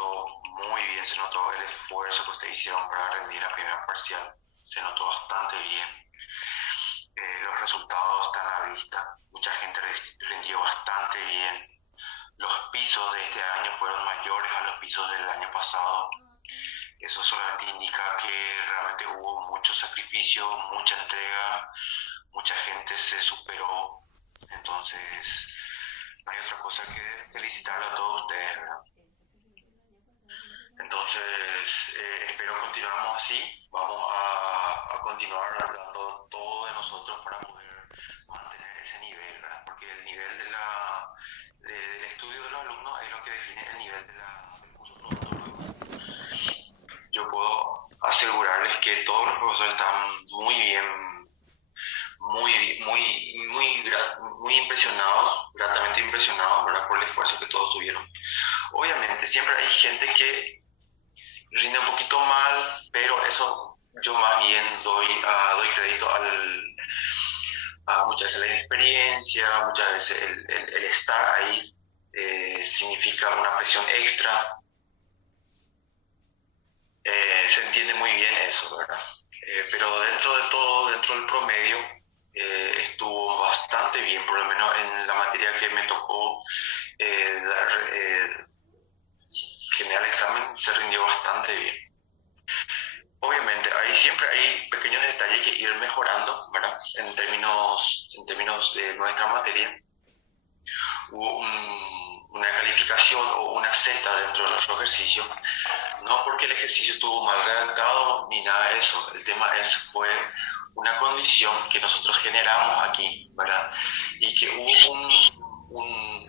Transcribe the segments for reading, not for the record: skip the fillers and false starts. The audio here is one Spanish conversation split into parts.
notó muy bien, se notó el esfuerzo que ustedes hicieron para rendir la primera parcial, se notó bastante bien. Los resultados están a la vista, mucha gente rindió bastante bien. Los pisos de este año fueron mayores a los pisos del año pasado. Eso solamente indica que realmente hubo mucho sacrificio, mucha entrega, mucha gente se superó. Entonces, no hay otra cosa que felicitarlo a todos ustedes, ¿verdad? Entonces, espero continuamos así. Vamos a continuar dando todo de nosotros para poder mantener ese nivel, ¿verdad? Porque el nivel del estudio de los alumnos es lo que define el nivel del curso producto. Yo puedo asegurarles que todos los profesores están muy bien, muy impresionados, gratamente impresionados, ¿verdad? Por el esfuerzo que todos tuvieron. Obviamente, siempre hay gente que rinde un poquito mal, pero eso yo más bien doy crédito a muchas veces la experiencia, muchas veces el estar ahí significa una presión extra. Se entiende muy bien eso, ¿verdad? Pero dentro de todo, dentro del promedio, estuvo bastante bien, por lo menos en la materia que me tocó generar el examen, se rindió bastante bien. Obviamente, siempre hay pequeños detalles que ir mejorando, ¿verdad? En términos de nuestra materia. Hubo una calificación o una Z dentro de nuestro ejercicio, no porque el ejercicio estuvo mal redactado ni nada de eso. El tema fue una condición que nosotros generamos aquí, ¿verdad? Y que hubo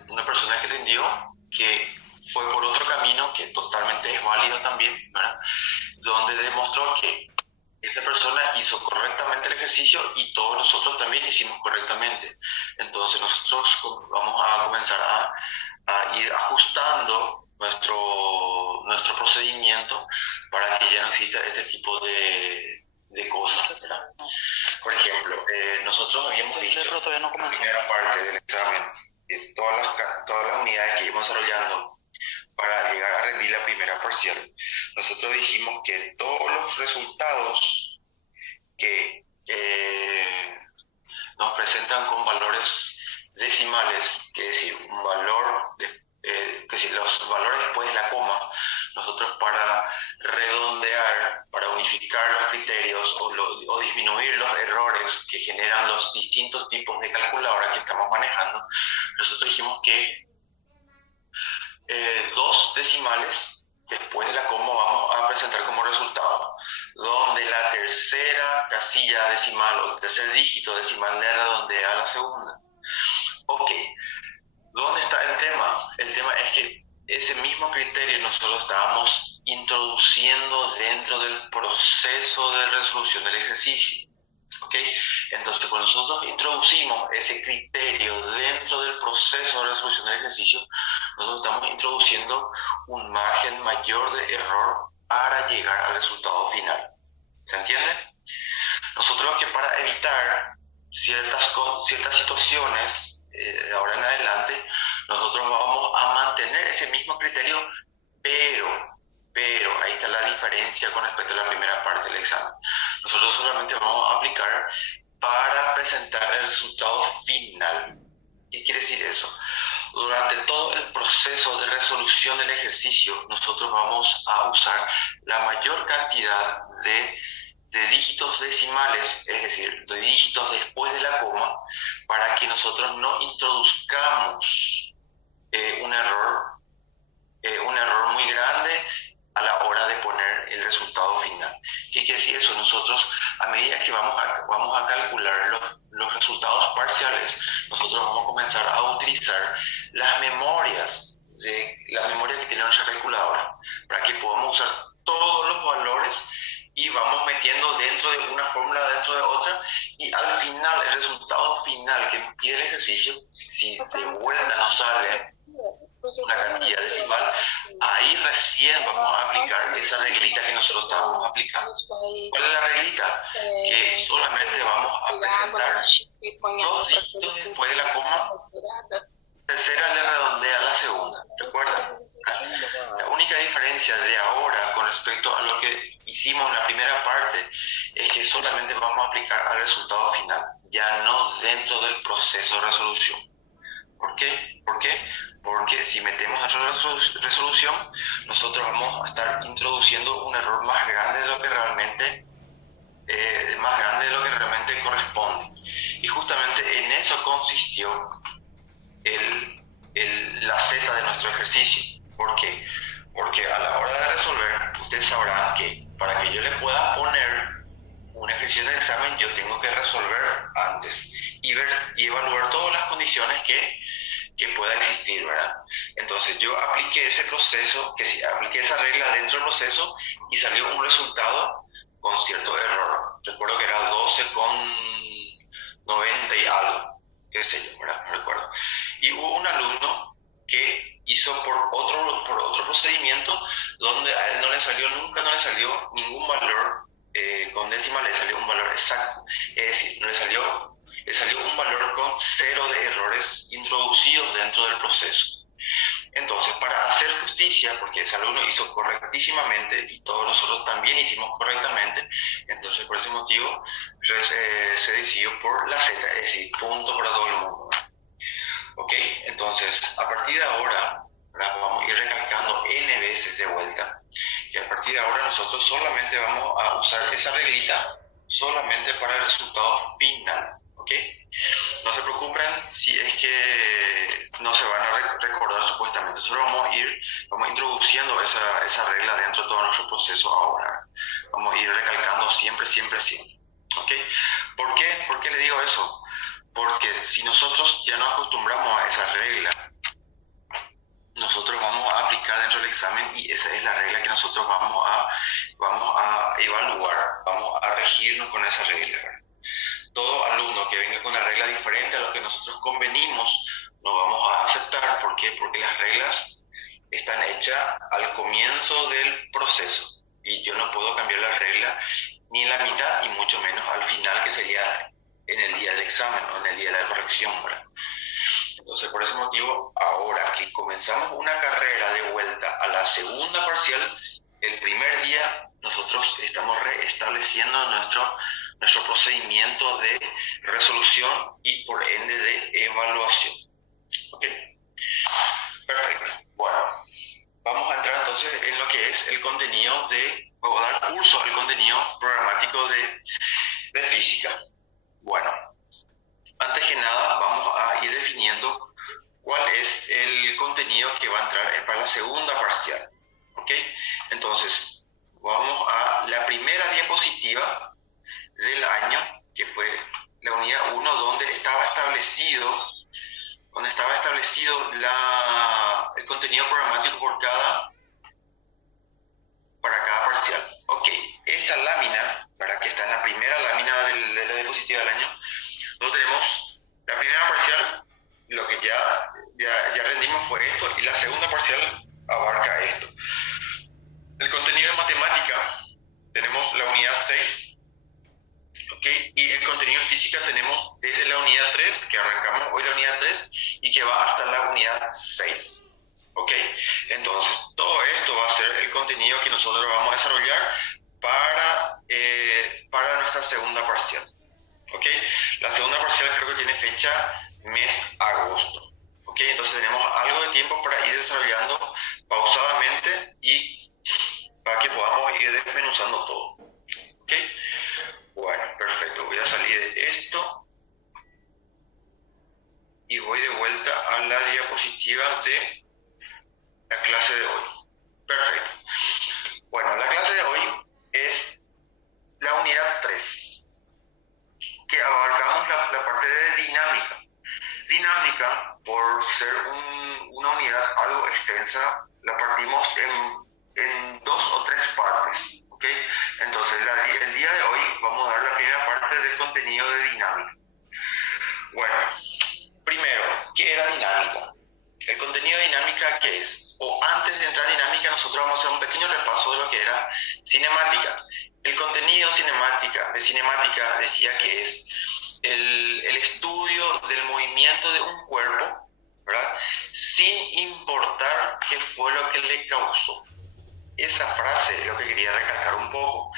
una persona que rindió que fue por otro camino que totalmente es válido también, ¿verdad? Donde demostró que esa persona hizo correctamente el ejercicio y todos nosotros también hicimos correctamente. Entonces nosotros vamos a comenzar a ir ajustando nuestro procedimiento para que ya no exista este tipo de cosas, ¿verdad? Por ejemplo, nosotros habíamos dicho en la primera parte del examen que todas las unidades que íbamos desarrollando para llegar a rendir la primera parcial, nosotros dijimos que todos los resultados que nos presentan con valores decimales, que es decir, un valor, los valores después de la coma, nosotros para redondear, para unificar los criterios o disminuir los errores que generan los distintos tipos de calculadora que estamos manejando, nosotros dijimos que 2 decimales después de la coma vamos a presentar como resultado, donde la tercera casilla decimal o el tercer dígito decimal le redondea a la segunda. Ok, ¿dónde está el tema? El tema es que ese mismo criterio nosotros estábamos introduciendo dentro del proceso de resolución del ejercicio. ¿Okay? Entonces, cuando nosotros introducimos ese criterio dentro del proceso de resolución del ejercicio, nosotros estamos introduciendo un margen mayor de error para llegar al resultado final. ¿Se entiende? Nosotros que para evitar ciertas situaciones, de ahora en adelante, nosotros vamos a mantener ese mismo criterio, pero ahí está la diferencia con respecto a la primera parte del examen. Nosotros solamente vamos a aplicar para presentar el resultado final. ¿Qué quiere decir eso? Durante todo el proceso de resolución del ejercicio, nosotros vamos a usar la mayor cantidad de dígitos decimales, es decir, de dígitos después de la coma, para que nosotros no introduzcamos un error muy grande a la hora de poner el resultado final. ¿Qué quiere decir eso? Nosotros, a medida que vamos a calcular los resultados parciales, nosotros vamos a comenzar a utilizar la memoria que tiene nuestra calculadora, para que podamos usar todos los valores y vamos metiendo dentro de una fórmula, dentro de otra, y al final, el resultado final que nos pide el ejercicio, si de vuelta nos sale una cantidad decimal, ahí recién vamos a aplicar esa reglita que nosotros estábamos aplicando. ¿Cuál es la reglita? Que solamente vamos a presentar 2 dígitos después de la coma, tercera le redondea a la segunda. ¿Recuerdan? La única diferencia diferencia de ahora con respecto a lo que hicimos en la primera parte es que solamente vamos a aplicar al resultado final, ya no dentro del proceso de resolución. ¿Por qué? ¿Por qué? Porque si metemos nuestra resolución, nosotros vamos a estar introduciendo un error más grande de lo que realmente corresponde. Y justamente en eso consistió la Z de nuestro ejercicio. ¿Por qué? Porque a la hora de resolver, ustedes sabrán que para que yo le pueda poner un ejercicio de examen, yo tengo que resolver antes y ver y evaluar todas las condiciones que pueda existir, ¿verdad? Entonces yo apliqué ese proceso, apliqué esa regla dentro del proceso y salió un resultado con cierto error. Recuerdo que era 12,90 y algo, qué sé yo, ¿verdad? No recuerdo. Y hubo un alumno que hizo por otro procedimiento donde a él nunca le salió ningún valor con décima, le salió un valor exacto. Es decir, le salió un valor con 0 de errores introducidos dentro del proceso. Entonces, para hacer justicia, porque ese alumno hizo correctísimamente y todos nosotros también hicimos correctamente, entonces por ese motivo se decidió por la Z, es decir, punto para todo el mundo. ¿Ok? Entonces, a partir de ahora, ¿verdad? Vamos a ir recalcando n veces de vuelta, que a partir de ahora nosotros solamente vamos a usar esa reglita solamente para el resultado final. ¿Ok? No se preocupen si es que no se van a recordar supuestamente. Nosotros vamos introduciendo esa regla dentro de todo nuestro proceso ahora. Vamos a ir recalcando siempre. ¿Ok? ¿Por qué? ¿Por qué le digo eso? Porque si nosotros ya nos acostumbramos a esa regla, nosotros vamos a aplicar dentro del examen y esa es la regla que nosotros vamos a evaluar, vamos a regirnos con esa regla. Todo alumno que venga con una regla diferente a lo que nosotros convenimos, no vamos a aceptar. ¿Por qué? Porque las reglas están hechas al comienzo del proceso y yo no puedo cambiar la regla ni en la mitad y mucho menos al final, que sería en el día del examen o en el día de la corrección, ¿verdad? Entonces, por ese motivo, ahora que comenzamos una carrera de vuelta a la segunda parcial, el primer día nosotros estamos reestableciendo nuestro procedimiento de resolución y por ende de evaluación. ¿Ok? Perfecto. Bueno, vamos a entrar entonces en lo que es el contenido o dar curso al contenido programático de física. Bueno, antes que nada vamos a ir definiendo cuál es el contenido que va a entrar para la segunda parcial. ¿Ok? Entonces, vamos a la primera diapositiva del año, que fue la unidad 1, donde estaba establecido el contenido programático para cada parcial. Ok, esta lámina, ¿verdad?, que está en la primera lámina de la diapositiva del año, donde tenemos la primera parcial, lo que ya rendimos fue esto, y la segunda parcial abarca esto. El contenido de matemática, tenemos la unidad 6, ¿okay? Y el contenido en física tenemos desde la unidad 3, que arrancamos hoy la unidad 3, y que va hasta la unidad 6. ¿Ok? Entonces, todo esto va a ser el contenido que nosotros vamos a desarrollar para nuestra segunda parcial. ¿Ok? La segunda parcial creo que tiene fecha mes agosto. ¿Ok? Entonces tenemos algo de tiempo para ir desarrollando pausadamente y para que podamos ir desmenuzando todo. ¿Ok? Bueno, perfecto. Voy a salir de esto y voy de vuelta a la diapositiva de la clase de hoy. Perfecto. Bueno, la clase de hoy es la unidad 3, que abarcamos la parte de dinámica. Dinámica, por ser una unidad algo extensa, la partimos en 2 o 3 partes. ¿Ok? Entonces, el día de hoy vamos a dar la primera parte del contenido de dinámica. Bueno, primero, ¿qué era dinámica? El contenido de dinámica, ¿qué es? O antes de entrar en dinámica, nosotros vamos a hacer un pequeño repaso de lo que era cinemática. El contenido de cinemática decía que es el estudio del movimiento de un cuerpo, ¿verdad?, sin importar qué fue lo que le causó. esa frase es lo que quería recalcar un poco.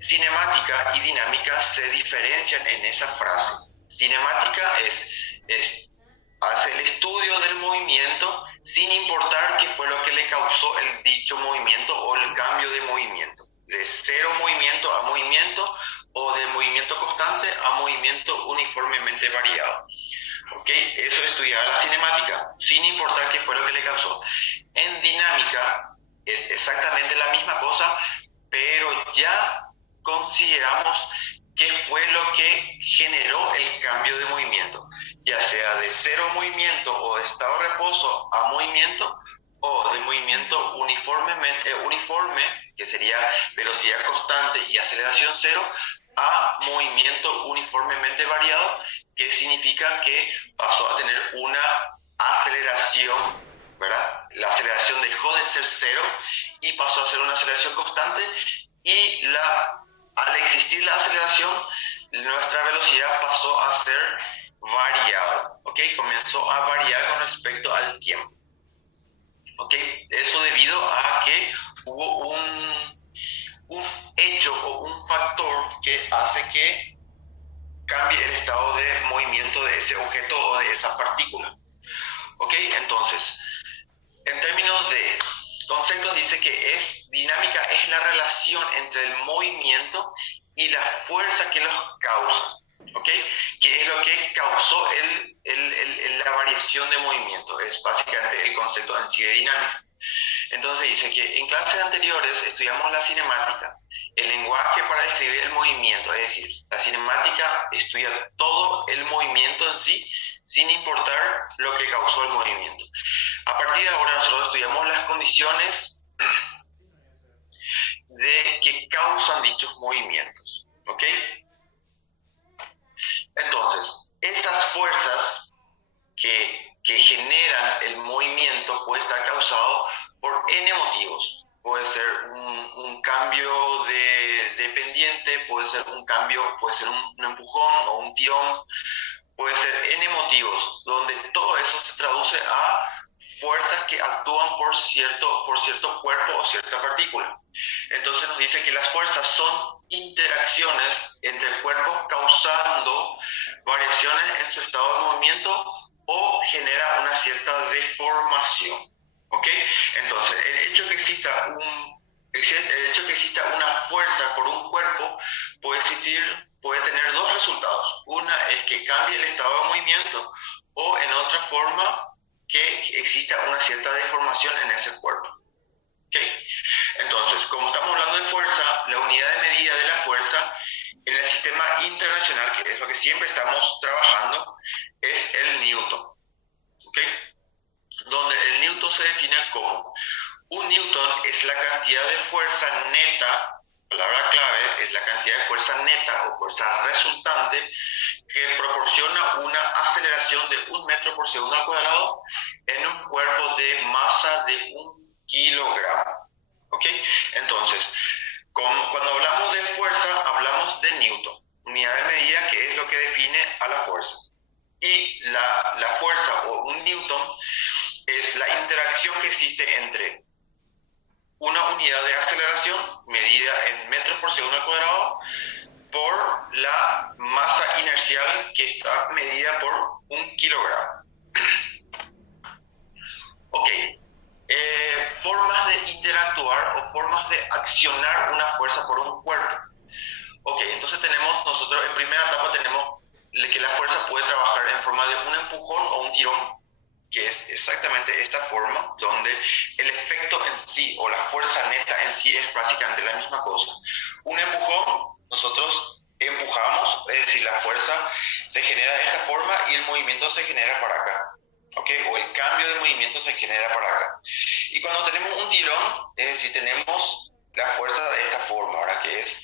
Cinemática y dinámica se diferencian en esa frase. Cinemática hace el estudio del movimiento sin importar qué fue lo que le causó el dicho movimiento o el cambio de movimiento. De cero movimiento a movimiento o de movimiento constante a movimiento uniformemente variado. ¿Ok? Eso es estudiar la cinemática, sin importar qué fue lo que le causó. En dinámica es exactamente la misma cosa, pero ya consideramos qué fue lo que generó el cambio de movimiento, ya sea de cero movimiento o de estado de reposo a movimiento, o de movimiento uniforme, que sería velocidad constante y aceleración cero, a movimiento uniformemente variado, que significa que pasó a tener una aceleración, ¿verdad? La aceleración dejó de ser cero y pasó a ser una aceleración constante, y al existir la aceleración, nuestra velocidad pasó a ser variable, ¿ok? Comenzó a variar con respecto al tiempo, ¿ok? Eso debido a que hubo un hecho o un factor que hace que cambie el estado de movimiento de ese objeto o de esa partícula. ¿Ok? Entonces, en términos de conceptos, dice que dinámica es la relación entre el movimiento y la fuerza que los causa. ¿Ok? Que es lo que causó la variación de movimiento. Es básicamente el concepto en sí de dinámica. Entonces dice que en clases anteriores estudiamos la cinemática, el lenguaje para describir el movimiento, es decir, la cinemática estudia todo el movimiento en sí, sin importar lo que causó el movimiento. A partir de ahora nosotros estudiamos las condiciones de que causan dichos movimientos, ¿ok? Entonces, esas fuerzas que generan el movimiento puede estar causado por N motivos. Puede ser un cambio de pendiente, puede ser un cambio, puede ser un empujón o un tirón, puede ser N motivos, donde todo eso se traduce a fuerzas que actúan por cierto cuerpo o cierta partícula. Entonces nos dice que las fuerzas son interacciones entre el cuerpo causando variaciones en su estado de movimiento o genera una cierta deformación. ¿Ok? Entonces, el hecho que exista una fuerza por un cuerpo puede tener dos resultados. Una es que cambie el estado de movimiento, o en otra forma, que exista una cierta deformación en ese cuerpo. ¿Ok? Entonces, como estamos hablando de fuerza, la unidad de medida de la fuerza en el sistema internacional, que es lo que siempre estamos trabajando, es el Newton. ¿Ok? Donde el Newton se define como un Newton es la cantidad de fuerza neta, palabra clave, es la cantidad de fuerza neta o fuerza resultante que proporciona una aceleración de 1 metro por segundo al cuadrado en un cuerpo de masa de 1 kilogramo. ¿Ok? Entonces, cuando hablamos de fuerza, hablamos de Newton, unidad de medida, que es lo que define a la fuerza. Y la fuerza o un Newton es la interacción que existe entre una unidad de aceleración medida en metros por segundo al cuadrado por la masa inercial que está medida por 1 kilogramo. Ok, formas de interactuar o formas de accionar una fuerza por un cuerpo. Ok, entonces nosotros en primera etapa tenemos que la fuerza puede trabajar en forma de un empujón o un tirón, que es exactamente esta forma, donde el efecto en sí o la fuerza neta en sí es básicamente la misma cosa. Un empujón, nosotros empujamos, es decir, la fuerza se genera de esta forma y el movimiento se genera para acá, ¿ok? O el cambio de movimiento se genera para acá. Y cuando tenemos un tirón, es decir, tenemos la fuerza de esta forma, ¿verdad? Que es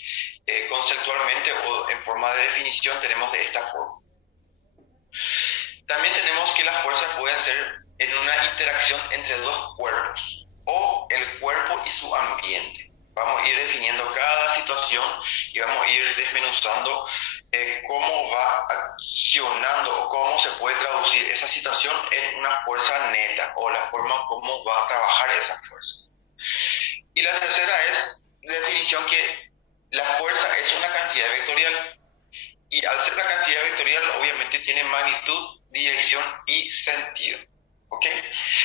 conceptualmente o en forma de definición tenemos de esta forma. También tenemos que las fuerzas pueden ser en una interacción entre dos cuerpos o el cuerpo y su ambiente. Vamos a ir definiendo cada situación y vamos a ir desmenuzando cómo va accionando o cómo se puede traducir esa situación en una fuerza neta o la forma como va a trabajar esa fuerza. Y Y la tercera es la definición que la fuerza es una cantidad vectorial. Y al ser una cantidad vectorial, obviamente tiene magnitud, dirección y sentido. ¿Ok?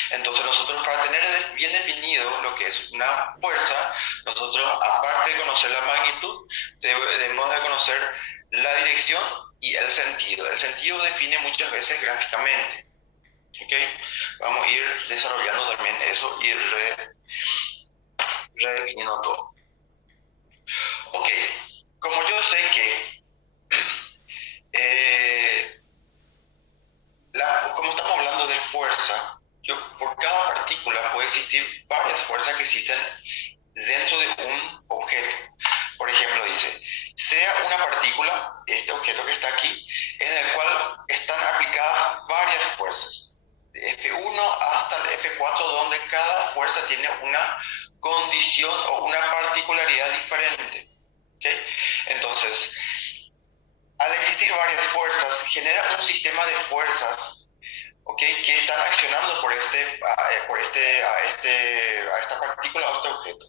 Entonces nosotros, para tener bien definido lo que es una fuerza, nosotros, aparte de conocer la magnitud, debemos de conocer la dirección y el sentido. El sentido define muchas veces gráficamente. ¿Ok? Vamos a ir desarrollando también eso y redefiniendo todo. Ok, como yo sé que como estamos hablando de fuerza, por cada partícula puede existir varias fuerzas que existen dentro de un objeto. Por ejemplo, dice, sea una partícula, este objeto que está aquí, en el cual están aplicadas varias fuerzas, de F1 hasta el F4, donde cada fuerza tiene una condición o una particularidad diferente. ¿Okay? Entonces, al existir varias fuerzas, genera un sistema de fuerzas, ¿okay?, que están accionando por a esta partícula o este objeto.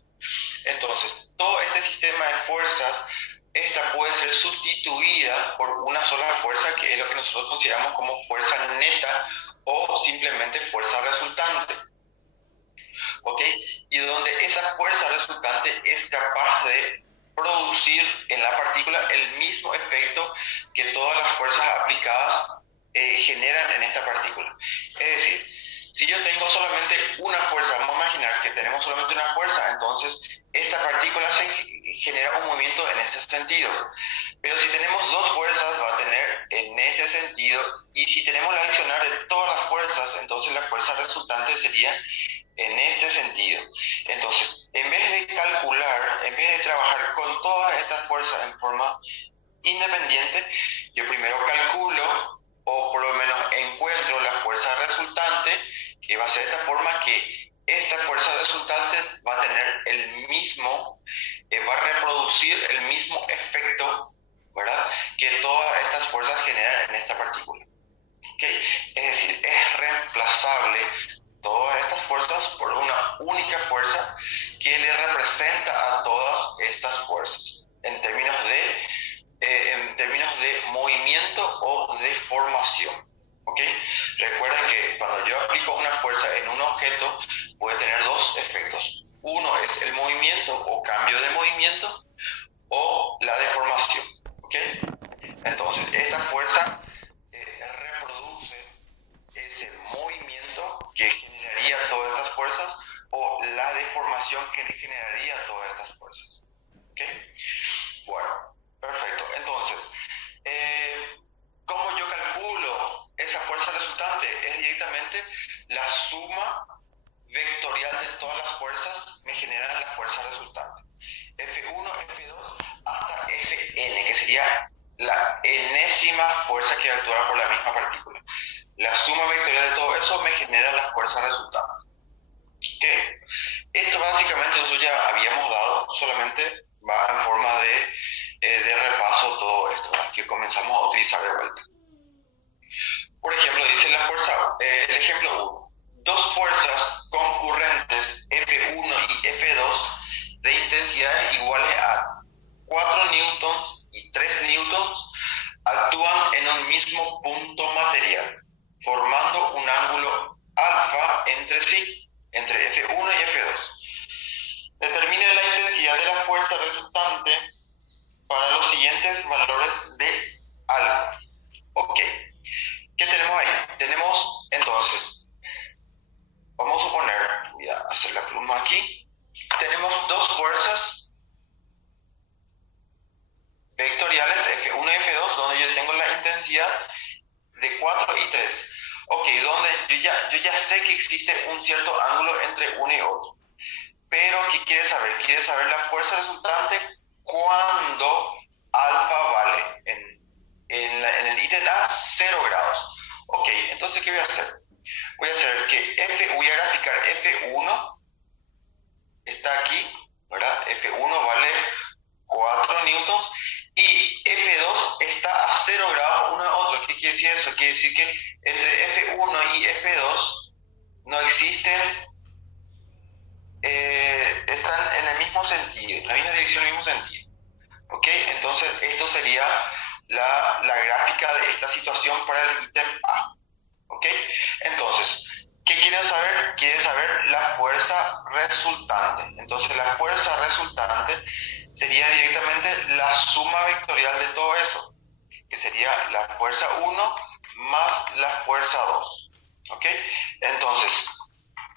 Entonces, todo este sistema de fuerzas, esta puede ser sustituida por una sola fuerza, que es lo que nosotros consideramos como fuerza neta o simplemente fuerza resultante. ¿Ok? Y donde esa fuerza resultante es capaz de producir en la partícula el mismo efecto que todas las fuerzas aplicadas generan en esta partícula. Es decir, si yo tengo solamente una fuerza, vamos a imaginar que tenemos solamente una fuerza, entonces esta partícula se genera un movimiento en ese sentido. Pero si tenemos dos fuerzas, va a tener en este sentido, y si tenemos la accionar de todas las fuerzas, entonces la fuerza resultante sería en este sentido. Entonces, en vez de calcular, en vez de trabajar con todas estas fuerzas en forma independiente, yo primero calculo, o por lo menos encuentro la fuerza resultante, que va a ser de esta forma que esta fuerza resultante va a tener el mismo, va a reproducir el mismo efecto, ¿verdad?, que todas estas fuerzas generan en esta partícula. ¿Okay? Es decir, es reemplazable todas estas fuerzas por una única fuerza que le representa a todas estas fuerzas en términos de movimiento o de formación. ¿Ok? Recuerden que cuando yo aplico una fuerza en un objeto, puede tener dos efectos. Uno es el movimiento o cambio de movimiento, o la deformación. ¿Ok? Entonces, esta fuerza reproduce ese movimiento que generaría todas estas fuerzas, o la deformación que generaría todas estas fuerzas. ¿Ok? Bueno, perfecto. Entonces, ¿cómo yo calculo esa fuerza resultante? Es directamente la suma vectorial de todas las fuerzas me generan la fuerza resultante. F1, F2 hasta Fn, que sería la enésima fuerza que actuará por la misma partícula. La suma vectorial de todo eso me genera la fuerza resultante. ¿Qué? Esto básicamente nosotros ya habíamos dado, solamente va en forma de repaso todo esto, ¿verdad?, que comenzamos a utilizar de vuelta. Por ejemplo, dice la fuerza, el ejemplo 1. Dos fuerzas concurrentes F1 y F2 de intensidades iguales a 4 newtons y 3 newtons actúan en un mismo punto material, formando un ángulo alfa entre sí, entre F1 y F2. Determine la intensidad de la fuerza resultante para los siguientes valores de alfa. Ok, ¿qué tenemos ahí? Tenemos entonces, vamos a suponer, voy a hacer la pluma aquí, tenemos dos fuerzas vectoriales F1 y F2, donde yo tengo la intensidad de 4 y 3. Ok, donde yo ya sé que existe un cierto ángulo entre uno y otro. Pero, ¿qué quiere saber? Quiere saber la fuerza resultante cuando alfa vale en el ítem A 0 grados. Ok, entonces, ¿qué voy a hacer? Voy a hacer que voy a graficar F1, está aquí, ¿verdad? F1 vale 4 newtons y F2 está a 0 grados uno de otro. ¿Qué quiere decir eso? Quiere decir que entre F1 y F2 no existen, están en sentido, la misma dirección, el mismo sentido. ¿Ok? Entonces, esto sería la gráfica de esta situación para el ítem A. ¿Ok? Entonces, ¿qué quieren saber? Quieren saber la fuerza resultante. Entonces, la fuerza resultante sería directamente la suma vectorial de todo eso, que sería la fuerza 1 más la fuerza 2. ¿Ok? Entonces,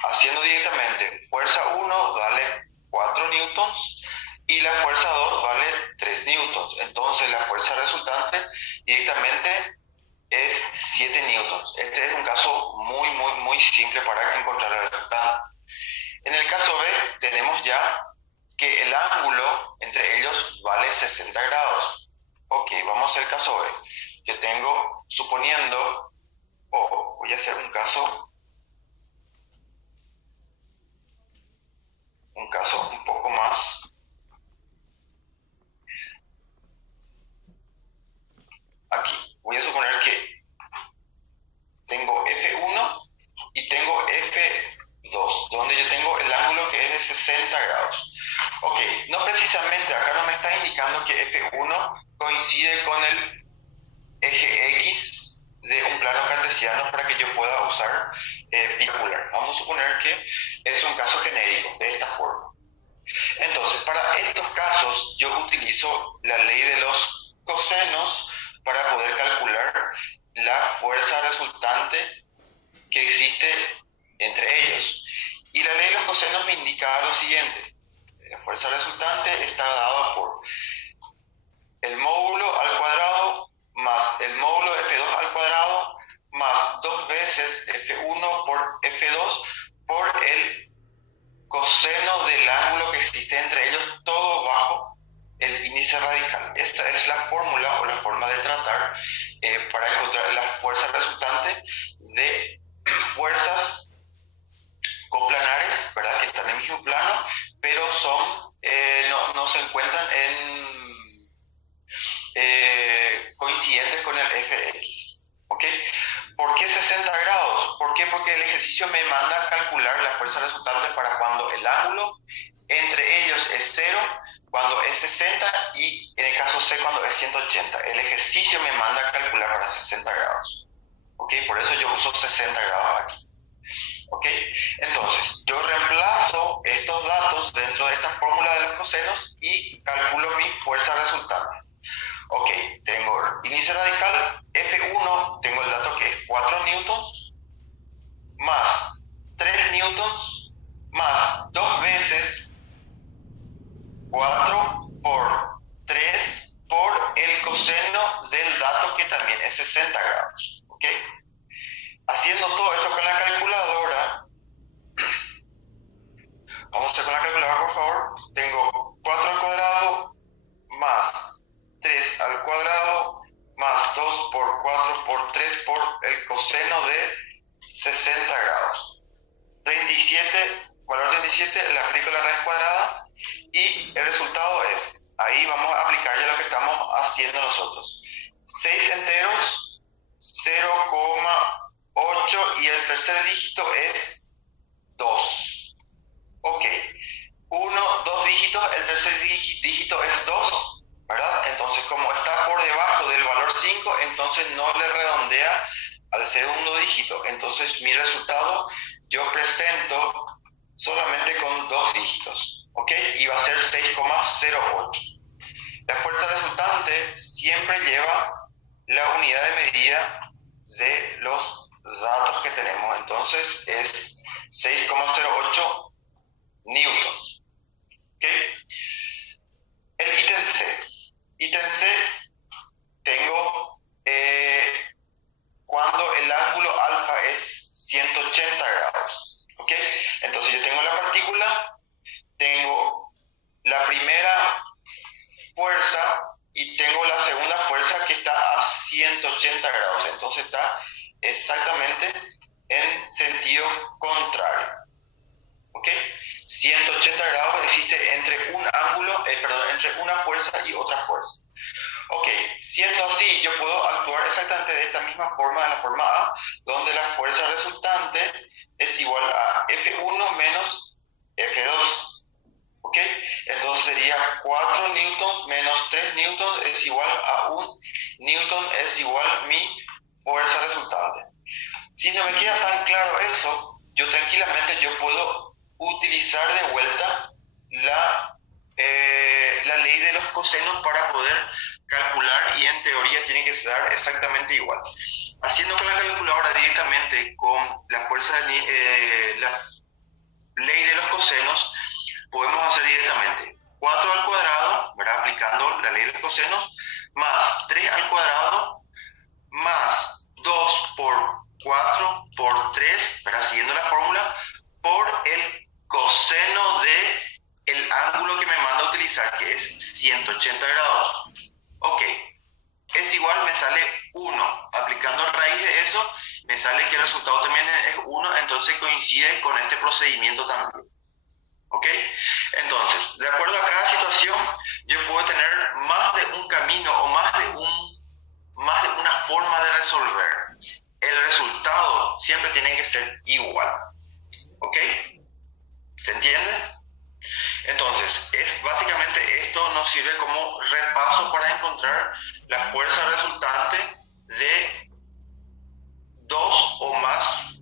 haciendo directamente fuerza 1 vale 4 newtons y la fuerza 2 vale 3 newtons. Entonces, la fuerza resultante directamente es 7 newtons. Este es un caso muy simple para encontrar el resultado. En el caso B tenemos ya que el ángulo entre ellos vale 60 grados. Ok, vamos a hacer el caso B. Yo tengo, suponiendo, voy a hacer un caso un poco más. Aquí, voy a suponer que tengo F1 y tengo F2, donde yo tengo el ángulo que es de 60 grados. Ok, no precisamente, acá no me está indicando que F1 coincide con el eje X de un plano cartesiano para que yo pueda usar picular. Vamos a suponer que es un caso genérico, de esta forma. Entonces, para estos casos, yo utilizo la ley de los cosenos para poder calcular la fuerza resultante que existe entre ellos. Y la ley de los cosenos me indica lo siguiente. La fuerza resultante está dada por el módulo al cuadrado más el módulo de F2 al cuadrado más 2 veces F1 por F2 por el coseno del ángulo que existe entre ellos, todo bajo el índice radical. Esta es la fórmula o la forma de tratar para encontrar la fuerza resultante de fuerzas coplanares, ¿verdad? Que están en el mismo plano, pero son, no se encuentran coincidentes con el Fx. ¿Ok? ¿Por qué 60 grados? ¿Por qué? Porque el ejercicio me manda a calcular la fuerza resultante para cuando el ángulo entre ellos es 0, cuando es 60 y en el caso C cuando es 180. El ejercicio me manda a calcular para 60 grados. ¿Ok? Por eso yo uso 60 grados aquí. ¿Ok? Entonces, yo reemplazo estos datos dentro de esta fórmula de los cosenos y calculo mi fuerza resultante. Ok, tengo índice radical, F1, tengo el dato que es 4 newtons, más 3 newtons, más 2 veces 4 por 3 por el coseno del dato que también es 60 grados. ¿Ok? Haciendo todo esto con la calculadora, vamos a hacer con la calculadora por favor, tengo 4 al cuadrado más 3 al cuadrado más 2 por 4 por 3 por el coseno de 60 grados. 37, valor 37, le aplico la raíz cuadrada y el resultado es, ahí vamos a aplicar ya lo que estamos haciendo nosotros. 6 enteros, 0,8 y el tercer dígito es 2. Ok, 2 dígitos, el tercer dígito es 2, ¿verdad? Entonces, como está por debajo del valor 5, entonces no le redondea al segundo dígito. Entonces, mi resultado yo presento solamente con 2 dígitos, ¿ok? Y va a ser 6,08. La fuerza resultante siempre lleva la unidad de medida de los datos que tenemos. Entonces, es 6,08 newtons. ¿Ok? El ítem C. Ítem C tengo cuando el ángulo alfa es 180 grados. ¿Ok? Entonces yo tengo la partícula, tengo la primera fuerza y tengo la segunda fuerza que está a 180 grados. Entonces está exactamente en sentido contrario. ¿Ok? 180 grados existe entre un ángulo, entre una fuerza y otra fuerza. Ok, siendo así, yo puedo actuar exactamente de esta misma forma, de la forma A, donde la fuerza resultante es igual a F1 menos F2. ¿Ok? Entonces utilizar de vuelta la ley de los cosenos para poder calcular, y en teoría tiene que dar exactamente igual. Haciendo con la calculadora directamente con la fuerza la ley de los cosenos, podemos hacer directamente 4 al cuadrado, ¿verdad? Aplicando la ley de los cosenos, más 3 al cuadrado, más 2 por 4 por 3, ¿verdad? Siguiendo la fórmula, por el coseno de el ángulo que me manda a utilizar, que es 180 grados. Ok, es igual, me sale 1. Aplicando raíz de eso, me sale que el resultado también es 1, entonces coincide con este procedimiento también. ¿Ok? Entonces, de acuerdo a cada situación, yo puedo tener más de un camino o más de una forma de resolver. El resultado siempre tiene que ser igual. ¿Ok? ¿Se entiende? Entonces, básicamente esto nos sirve como repaso para encontrar la fuerza resultante de dos o más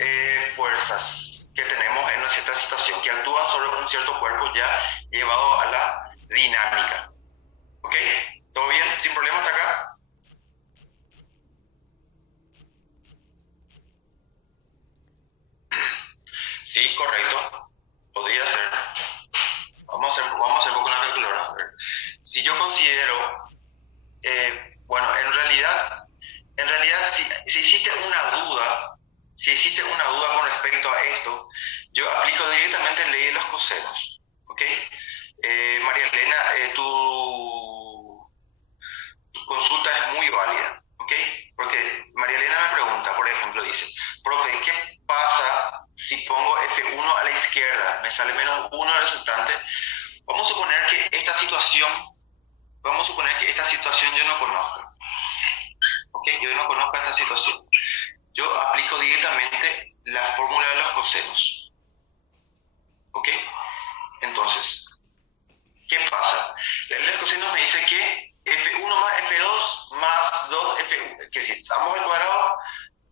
fuerzas que tenemos en una cierta situación, que actúan sobre un cierto cuerpo ya llevado a la dinámica. ¿Ok? ¿Todo bien? ¿Sin problema hasta acá? Sí, correcto. Podría ser. Vamos a hacer un poco la calculadora. A ver. Si yo considero, bueno, en realidad, si existe una duda, con respecto a esto, yo aplico directamente la ley de los cosenos. ¿Ok? María Elena, tu consulta es muy válida. ¿Ok? Porque María Elena me pregunta, por ejemplo, dice, profe, ¿qué pasa si pongo F1 a la izquierda? Me sale menos 1 el resultante. Vamos a suponer que esta situación yo no conozca. ¿Ok? Yo no conozco esta situación. Yo aplico directamente la fórmula de los cosenos. ¿Ok? Entonces, ¿qué pasa? La ley de los cosenos me dice que F1 más F2 más 2F1, que si ambos al cuadrado,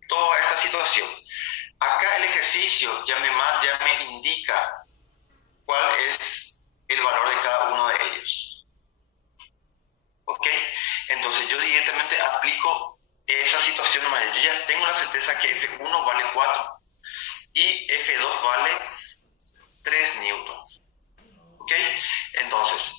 toda esta situación. Acá el ejercicio ya me indica cuál es el valor de cada uno de ellos. ¿Ok? Entonces yo directamente aplico esa situación nomás. Yo ya tengo la certeza que F1 vale 4 y F2 vale 3 newtons. ¿Ok? Entonces,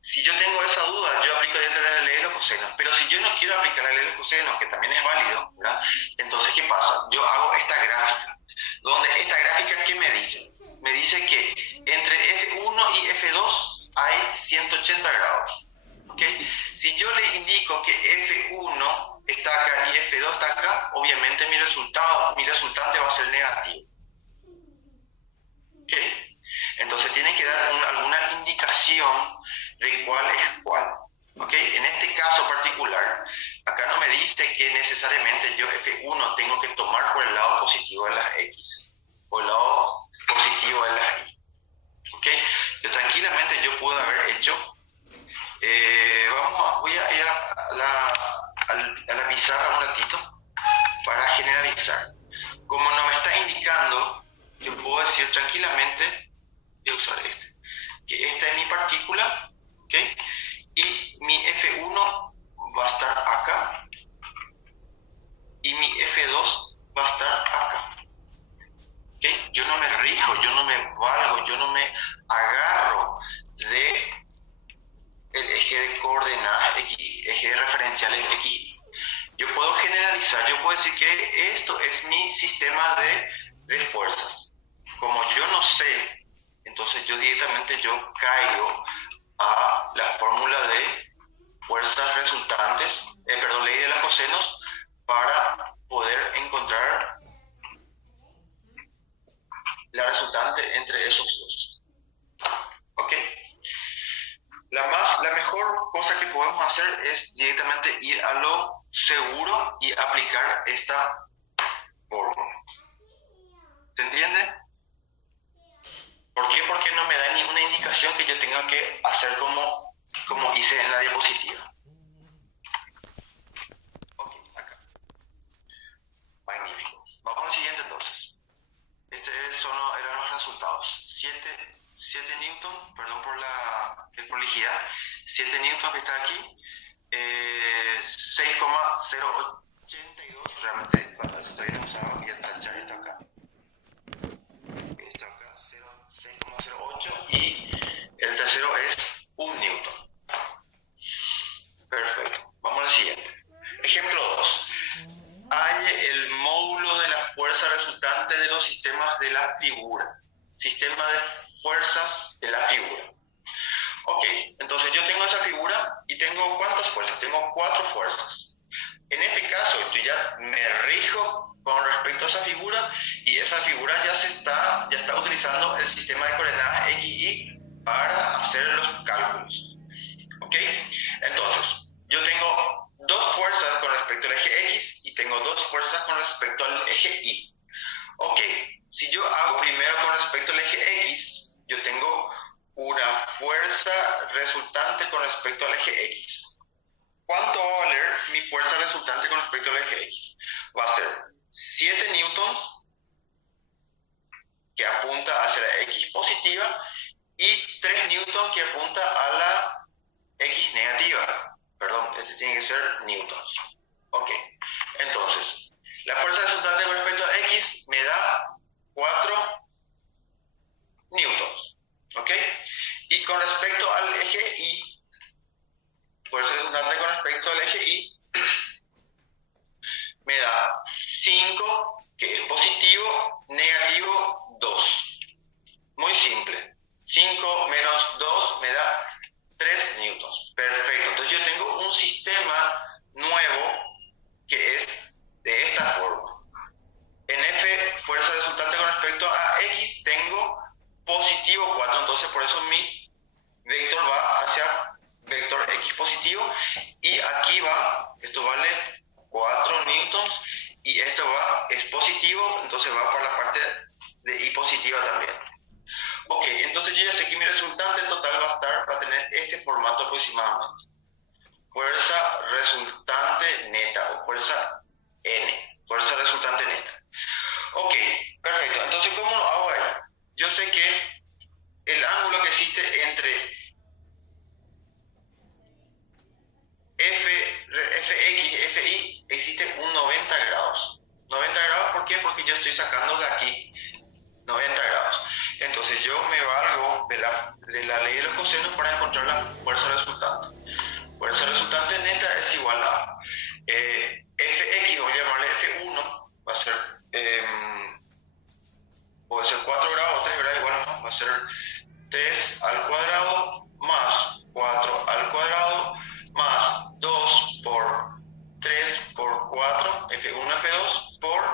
si yo tengo esa duda, yo aplico la ley de los cosenos. Pero si yo no quiero aplicar la ley de los cosenos, que también es válido, ¿verdad? Entonces, ¿qué pasa? Yo hago esta gráfica, donde esta gráfica, ¿qué me dice? Me dice que entre F1 y F2 hay 180 grados. ¿Ok? Si yo le indico que F1 está acá y F2 está acá, obviamente mi resultante va a ser negativo. ¿Ok? Entonces tiene que dar alguna indicación de cuál es cuál. ¿Ok? En este caso particular, acá no me dice que necesariamente yo F1 tengo que tomar por el lado positivo de las X o el lado positivo de las Y. ¿Ok? Tranquilamente yo puedo haber hecho, voy a ir a la pizarra un ratito para generalizar. Como no me está indicando, yo puedo decir tranquilamente, voy a usar que esta es mi partícula, ¿ok? Y mi F1 va a estar acá y mi F2 va a estar acá. ¿Ok? Yo no me rijo, yo no me valgo, yo no me agarro de el eje de coordenadas X, eje de referenciales X. Yo puedo generalizar, yo puedo decir que esto es mi sistema de fuerzas. Como yo no sé, entonces yo directamente caigo a la fórmula de fuerzas resultantes, ley de los cosenos, para poder encontrar la resultante entre esos dos. ¿Ok? La mejor cosa que podemos hacer es directamente ir a lo seguro y aplicar esta fórmula. ¿Se entiende? ¿Por qué? Porque no me da ninguna indicación que yo tenga que hacer como hice en la diapositiva. Ok, acá. Magnífico. Vamos al siguiente entonces. Estos eran los resultados. 7 newton, perdón por la desprolijidad, 7 newton que está aquí, 6,082, realmente cuando se todavía no usaba, voy a tachar esto acá. Esto acá, 6,08 y el tercero es 1 newton. Perfecto, vamos al siguiente. Ejemplo 2. Halle el módulo de la fuerza resultante de los sistemas de la figura. Sistema de fuerzas de la figura. Ok, entonces yo tengo esa figura y tengo ¿cuántas fuerzas? Tengo 4 fuerzas. En este caso yo ya me rijo con respecto a esa figura y esa figura ya está utilizando el sistema de coordenadas X y Y para hacer los cálculos. Ok, entonces yo tengo 2 fuerzas con respecto al eje X y tengo 2 fuerzas con respecto al eje Y. Ok, si yo hago primero con respecto al eje X, yo tengo una fuerza resultante con respecto al eje X. ¿Cuánto va a valer mi fuerza resultante con respecto al eje X? Va a ser 7 newtons, que apunta hacia la X positiva, y 3 newtons que apunta a la X negativa. Perdón, este tiene que ser newtons. Ok, entonces, la fuerza resultante con respecto a X me da 4 newtons. ¿Ok? Y con respecto al eje Y, fuerza resultante con respecto al eje Y, me da 5, que es positivo, negativo 2. Muy simple. 5 menos 2 me da 3 newtons. Perfecto. Entonces yo tengo un sistema nuevo que es de esta forma. En F, fuerza resultante con respecto a X, tengo positivo 4. Entonces por eso mi vector va hacia vector X positivo. Y aquí va, esto vale 4 newtons. Y esto es positivo, entonces va por la parte de Y positiva también. Ok, entonces yo ya sé que mi resultante total va a tener este formato aproximadamente. Fuerza resultante neta o fuerza N, fuerza resultante neta. Ok, perfecto. Entonces, ¿cómo lo hago ahí? Yo sé que el ángulo que existe entre Fx y Fi existe un 90 grados. 90 grados, ¿por qué? Porque yo estoy sacando de aquí 90 grados. Entonces yo me valgo de la ley de los cosenos para encontrar la fuerza resultante. Fuerza resultante neta es igual a Fx, voy a llamarle F1, va a ser, puede ser 4 grados o 3 grados, igual no, va a ser 3 al cuadrado más 4 al cuadrado más 2 por 3 por 4, F1, F2, por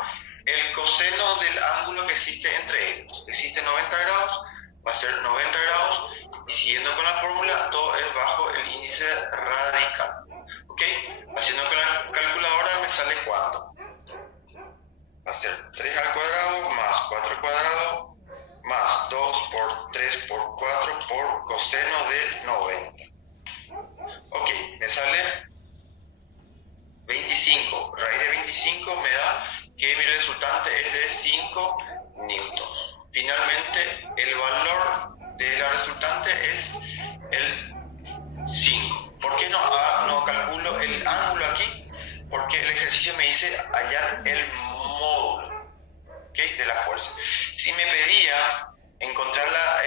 el coseno del ángulo que existe entre ellos. Existe 90 grados, va a ser 90 grados, y siguiendo con la fórmula, todo es bajo el índice radical. ¿Ok? Haciendo con la calculadora me sale ¿cuánto? Va a ser 3 al cuadrado más 4 al cuadrado más 2 por 3 por 4 por coseno de 90. Ok, me sale 25. Raíz de 25 me da que mi resultante es de 5 newtons. Finalmente, el valor de la resultante es el 5. ¿Por qué no calculo el ángulo aquí? Porque el ejercicio me dice hallar el módulo, ¿okay?, de la fuerza. Si me pedía encontrar la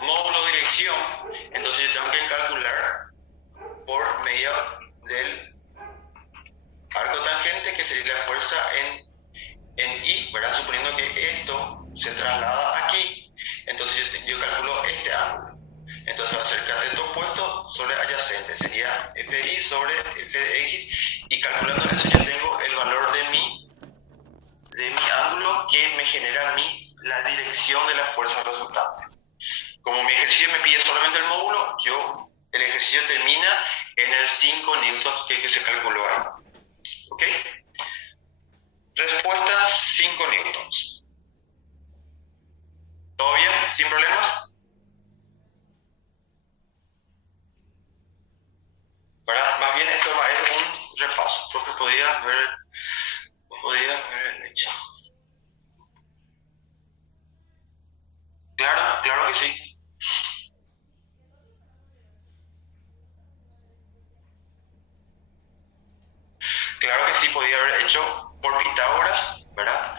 módulo dirección, entonces yo tengo que calcular por medio del arco tangente, que sería la fuerza en Y, ¿verdad? Suponiendo que esto se traslada aquí, entonces yo calculo este ángulo. Entonces va a ser cateto opuesto sobre adyacente, sería FI sobre F de X, y calculando eso yo tengo el valor de mi ángulo que me genera a mí la dirección de la fuerza resultante. Como mi ejercicio me pide solamente el módulo, el ejercicio termina en el 5 newtons que se calculó ahí. ¿Ok? Respuesta 5 newtons. ¿Todo bien? ¿Sin problemas? ¿Verdad? Más bien esto es un repaso. Profe, podría ver el hecho. que sí. Claro que sí, podía haber hecho por Pitágoras, ¿verdad?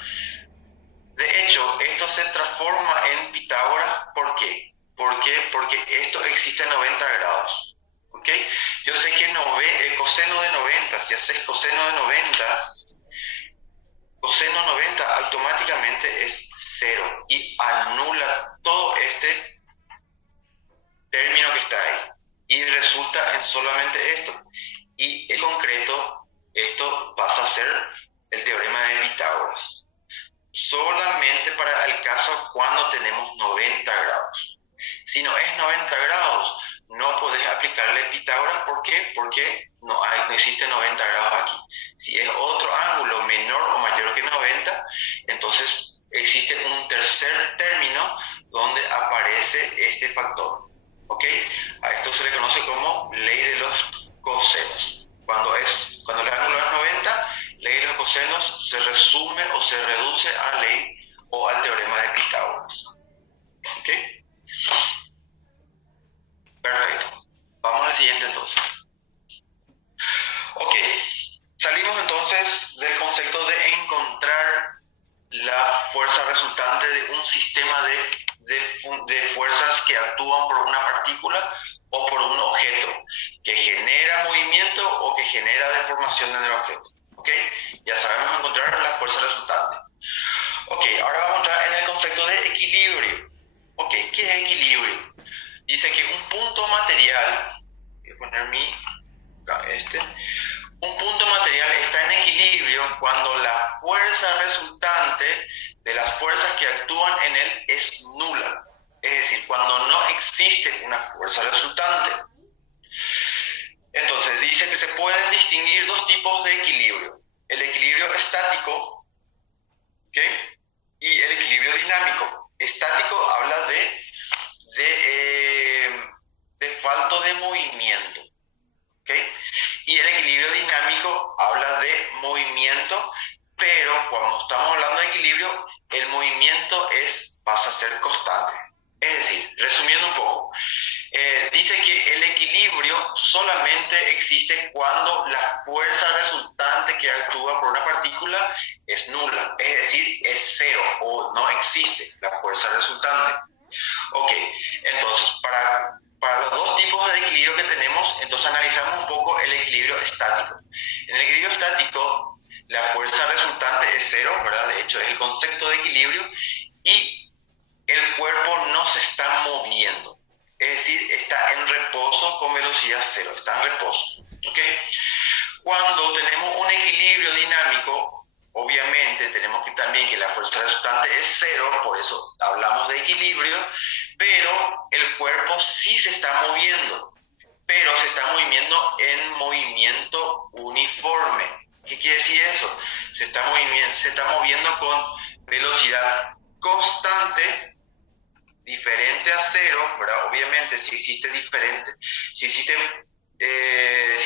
De hecho, esto se transforma en Pitágoras, ¿por qué? ¿Por qué? Porque esto existe a 90 grados, ¿ok? Yo sé que el coseno de 90, si haces coseno 90 automáticamente es cero y anula todo este término que está ahí y resulta en solamente esto. Y en concreto, esto pasa a ser el teorema de Pitágoras. Solamente para el caso cuando tenemos 90 grados. Si no es 90 grados, no podés aplicarle Pitágoras. ¿Por qué? Porque no existe 90 grados aquí. Si es otro ángulo menor o mayor que 90, entonces existe un tercer término donde aparece este factor. ¿Ok? A esto se le conoce como ley de los cosenos. Cuando el ángulo es 90, ley de los cosenos se resume o se reduce a ley o al teorema de Pitágoras. ¿Ok? Perfecto. Vamos al siguiente entonces. Ok. Salimos entonces del concepto de encontrar la fuerza resultante de un sistema de fuerzas que actúan por una partícula o por un objeto que genera movimiento o que genera deformación en el objeto. ¿Ok? Ya sabemos encontrar la fuerza resultante. Ok, ahora vamos a entrar en el concepto de equilibrio. Ok, ¿qué es equilibrio? Dice que un punto material, voy a poner un punto material está en equilibrio cuando la fuerza resultante de las fuerzas que actúan en él es nula. Es decir, cuando no existe una fuerza resultante. Entonces dice que se pueden distinguir dos tipos de equilibrio. El equilibrio estático, ¿ok? Y el equilibrio dinámico. Estático habla de falto de movimiento, ¿ok? Y el equilibrio dinámico habla de movimiento, pero cuando estamos hablando de equilibrio, el movimiento pasa a ser constante. Es decir, resumiendo un poco, dice que el equilibrio solamente existe cuando la fuerza resultante que actúa por una partícula es nula, es decir, es cero o no existe la fuerza resultante. Ok, entonces para los dos tipos de equilibrio que tenemos, entonces analizamos un poco el equilibrio estático. En el equilibrio estático, la fuerza resultante es cero, ¿verdad? De hecho, es el concepto de equilibrio y el cuerpo no se está moviendo. Es decir, está en reposo con velocidad cero, está en reposo. ¿Ok? Cuando tenemos un equilibrio dinámico, obviamente tenemos que también que la fuerza resultante es cero, por eso hablamos de equilibrio, pero el cuerpo sí se está moviendo, pero se está moviendo en movimiento uniforme. ¿Qué quiere decir eso? Se está moviendo con velocidad constante, diferente a cero, ¿verdad? Obviamente si la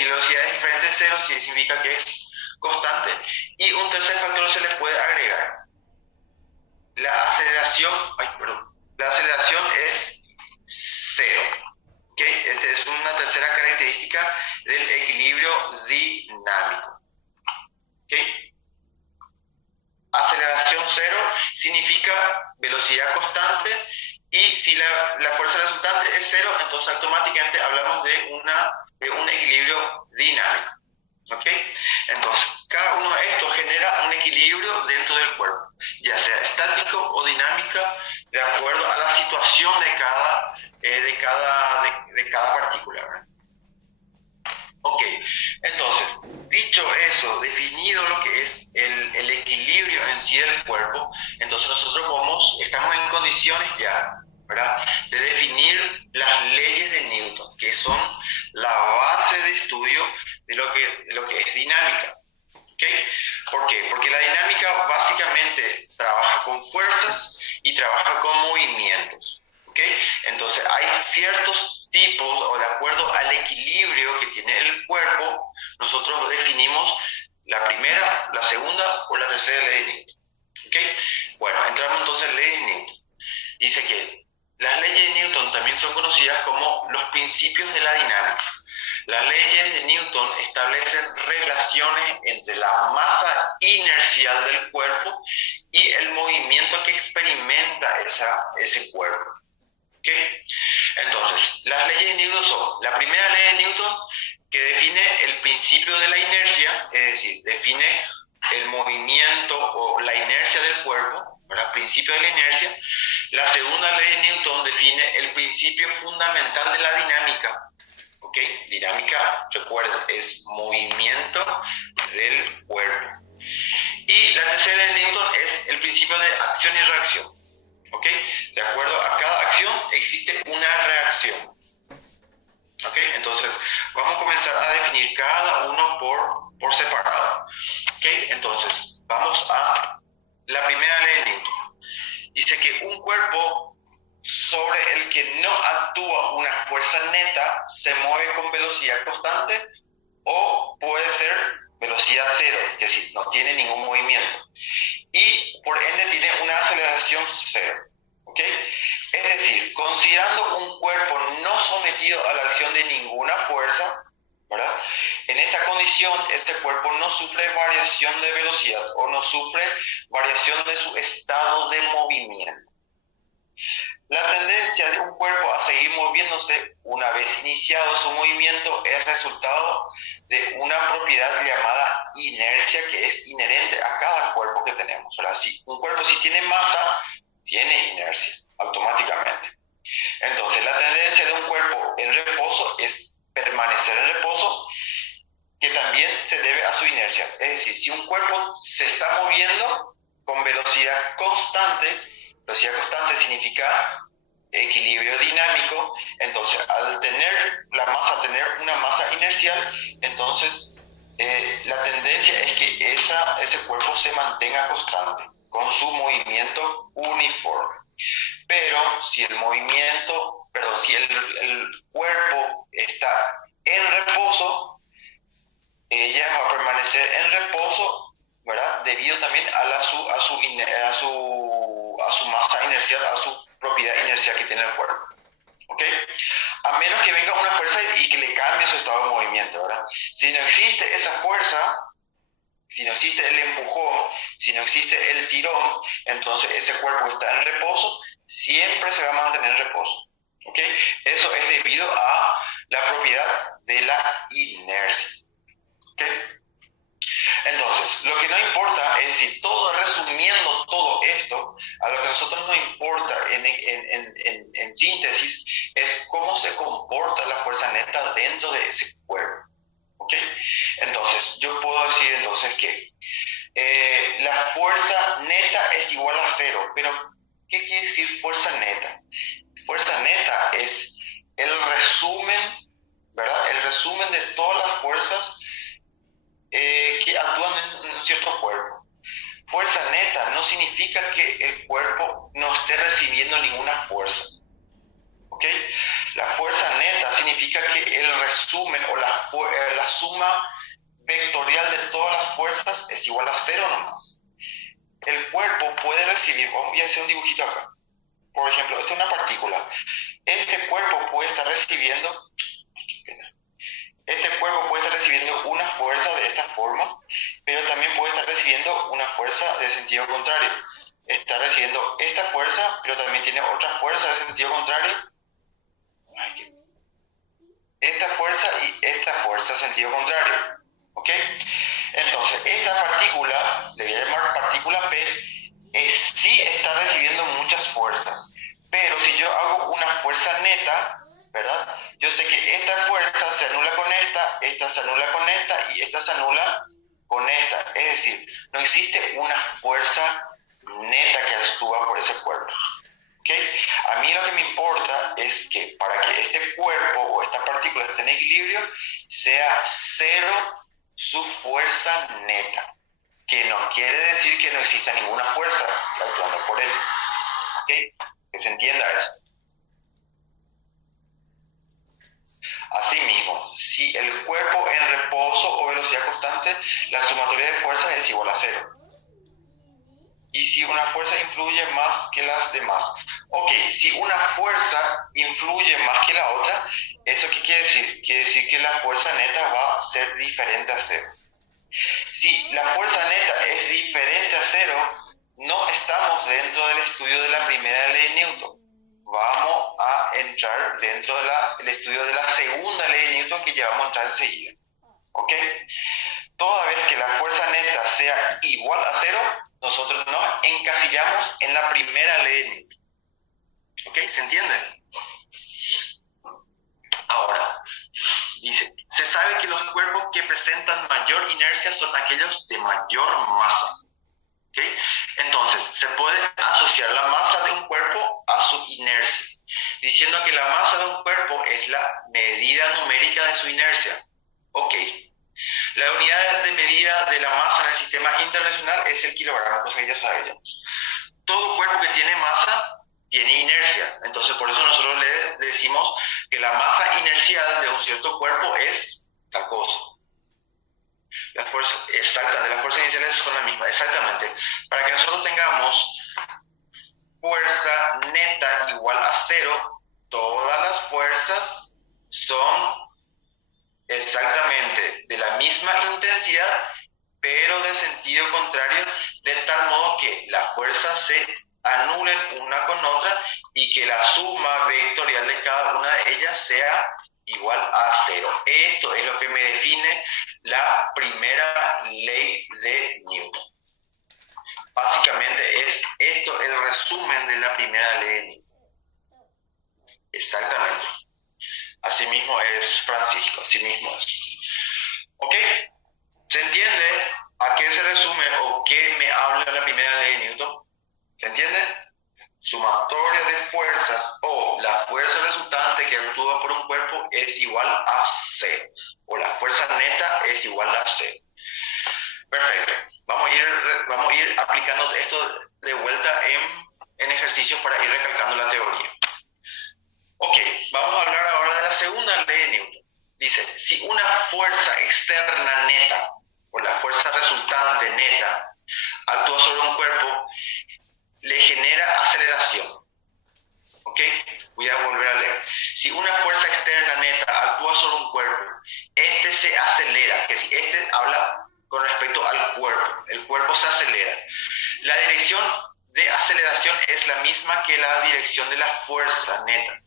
velocidad es diferente a cero, significa que es constante. Y un tercer factor se le puede agregar. La aceleración es cero. ¿Okay? Esta es una tercera característica del equilibrio dinámico. ¿Okay? Aceleración cero significa velocidad constante y si la fuerza resultante es cero, entonces automáticamente hablamos de un equilibrio dinámico. ¿Ok? Entonces, cada uno de estos genera un equilibrio dentro del cuerpo, ya sea estático o dinámica, de acuerdo a la situación de cada partícula, ¿verdad? Ok, entonces, dicho eso, definido lo que es el equilibrio en sí del cuerpo, entonces nosotros estamos en condiciones ya, ¿verdad?, de definir las leyes de Newton, que son la base de estudio de lo que es dinámica. ¿Okay? ¿Por qué? Porque la dinámica básicamente trabaja con fuerzas y trabaja con movimientos. ¿Okay? Entonces hay ciertos tipos, o de acuerdo al equilibrio que tiene el cuerpo, nosotros definimos la primera, la segunda o la tercera ley de Newton. ¿Okay? Bueno, entramos entonces en ley de Newton. Dice que Las leyes de Newton también son conocidas como los principios de la dinámica. Las leyes de Newton establecen relaciones entre la masa inercial del cuerpo y el movimiento que experimenta ese cuerpo. ¿Okay? Entonces, las leyes de Newton son, la primera ley de Newton que define el principio de la inercia, es decir, define el movimiento o la inercia del cuerpo, ¿verdad? Principio de la inercia. La segunda ley de Newton define el principio fundamental de la dinámica. ¿Ok? Dinámica, recuerden, es movimiento del cuerpo. Y la tercera ley de Newton es el principio de acción y reacción. ¿Ok? De acuerdo a cada acción existe una reacción. ¿Ok? Entonces, vamos a comenzar a definir cada uno por separado. ¿Ok? Entonces, vamos a la primera ley de Newton. Dice que un cuerpo sobre el que no actúa una fuerza neta se mueve con velocidad constante o puede ser velocidad cero, que es decir, no tiene ningún movimiento. Y por ende tiene una aceleración cero. ¿Ok? Es decir, considerando un cuerpo no sometido a la acción de ninguna fuerza, ¿verdad? En esta condición, este cuerpo no sufre variación de velocidad o no sufre variación de su estado de movimiento. La tendencia de un cuerpo a seguir moviéndose una vez iniciado su movimiento es resultado de una propiedad llamada inercia que es inherente a cada cuerpo que tenemos. ¿Verdad? Si un cuerpo si tiene masa, tiene inercia automáticamente. Entonces, la tendencia de un cuerpo en reposo es permanecer en reposo, que también se debe a su inercia. Es decir, si un cuerpo se está moviendo con velocidad constante significa equilibrio dinámico, entonces al tener la masa, tener una masa inercial, entonces la tendencia es que ese cuerpo se mantenga constante, con su movimiento uniforme. Pero si el cuerpo está en reposo, ella va a permanecer en reposo, ¿verdad? Debido también a su masa inercial, a su propiedad inercial que tiene el cuerpo. ¿Ok? A menos que venga una fuerza y que le cambie su estado de movimiento, ¿verdad? Si no existe esa fuerza, si no existe el empujón, si no existe el tirón, entonces ese cuerpo que está en reposo siempre se va a mantener en reposo. ¿Ok? Eso es debido a la propiedad de la inercia. ¿Ok? Entonces, lo que no importa es decir, resumiendo todo esto, a lo que a nosotros nos importa en síntesis es cómo se comporta la fuerza neta dentro de ese cuerpo. ¿Ok? Entonces, yo puedo decir entonces que la fuerza neta es igual a cero, pero ¿qué quiere decir fuerza neta? Fuerza neta es el resumen, ¿verdad? El resumen de todas las fuerzas que actúan en un cierto cuerpo. Fuerza neta no significa que el cuerpo no esté recibiendo ninguna fuerza. ¿Ok? La fuerza neta significa que el resumen o la suma vectorial de todas las fuerzas es igual a cero nomás. El cuerpo puede recibir, voy a hacer un dibujito acá. Por ejemplo, esta es una partícula. Este cuerpo puede estar recibiendo una fuerza de esta forma, pero también puede estar recibiendo una fuerza de sentido contrario. Está recibiendo esta fuerza, pero también tiene otra fuerza de sentido contrario. Esta fuerza y esta fuerza de sentido contrario. ¿Ok? Entonces, esta partícula, le voy a llamar partícula P, sí está recibiendo muchas fuerzas. Pero si yo hago una fuerza neta, ¿verdad? Yo sé que esta fuerza se anula con esta se anula con esta y esta se anula con esta. Es decir, no existe una fuerza neta que actúa por ese cuerpo. ¿Okay? A mí lo que me importa es que para que este cuerpo o esta partícula esté en equilibrio, sea cero su fuerza neta. Que no quiere decir que no exista ninguna fuerza actuando por él. ¿Okay? Que se entienda eso. Asimismo, si el cuerpo en reposo o velocidad constante, la sumatoria de fuerzas es igual a cero. Y si una fuerza influye más que las demás, Ok, si una fuerza influye más que la otra, ¿eso qué quiere decir? Quiere decir que la fuerza neta va a ser diferente a cero. Si la fuerza neta es diferente a cero, no estamos dentro del estudio de la primera ley de Newton. Vamos a entrar dentro del estudio de la segunda ley de Newton, que ya vamos a entrar enseguida. ¿Ok? Toda vez que la fuerza neta sea igual a cero, nosotros nos encasillamos en la primera ley de Newton. ¿Ok? ¿Se entiende? Ahora, dice, se sabe que los cuerpos que presentan mayor inercia son aquellos de mayor masa. ¿Okay? Entonces, se puede asociar la masa de un cuerpo a su inercia, diciendo que la masa de un cuerpo es la medida numérica de su inercia. Ok. La unidad de medida de la masa en el sistema internacional es el kilogramo, cosa que ya sabemos. Todo cuerpo que tiene masa tiene inercia. Entonces, por eso nosotros le decimos que la masa inercial de un cierto cuerpo es tal cosa. Las fuerzas, exactamente, las fuerzas iniciales son las mismas, exactamente. Para que nosotros tengamos fuerza neta igual a cero, todas las fuerzas son exactamente de la misma intensidad, pero de sentido contrario, de tal modo que las fuerzas se anulen una con otra y que la suma vectorial de cada una de ellas sea igual a cero. Esto es lo que me define la primera ley de Newton. Básicamente es esto el resumen de la primera ley de Newton. Exactamente. Así mismo es, Francisco, así mismo es. ¿Ok? ¿Se entiende a qué se resume o qué me habla la primera ley de Newton? ¿Se entiende? Sumatoria de fuerzas o la fuerza resultante que actúa por un cuerpo es igual a cero, o la fuerza neta es igual a cero. Perfecto. Vamos a ir aplicando esto de vuelta en ejercicios para ir recalcando la teoría. Ok, vamos a hablar ahora de la segunda ley de Newton. Dice, si una fuerza externa neta, o la fuerza resultante neta, actúa sobre un cuerpo, le genera aceleración. ¿Ok? Voy a volver a leer. Si una fuerza externa neta actúa sobre un cuerpo, este se acelera, que si este habla con respecto al cuerpo, el cuerpo se acelera. La dirección de aceleración es la misma que la dirección de la fuerza neta.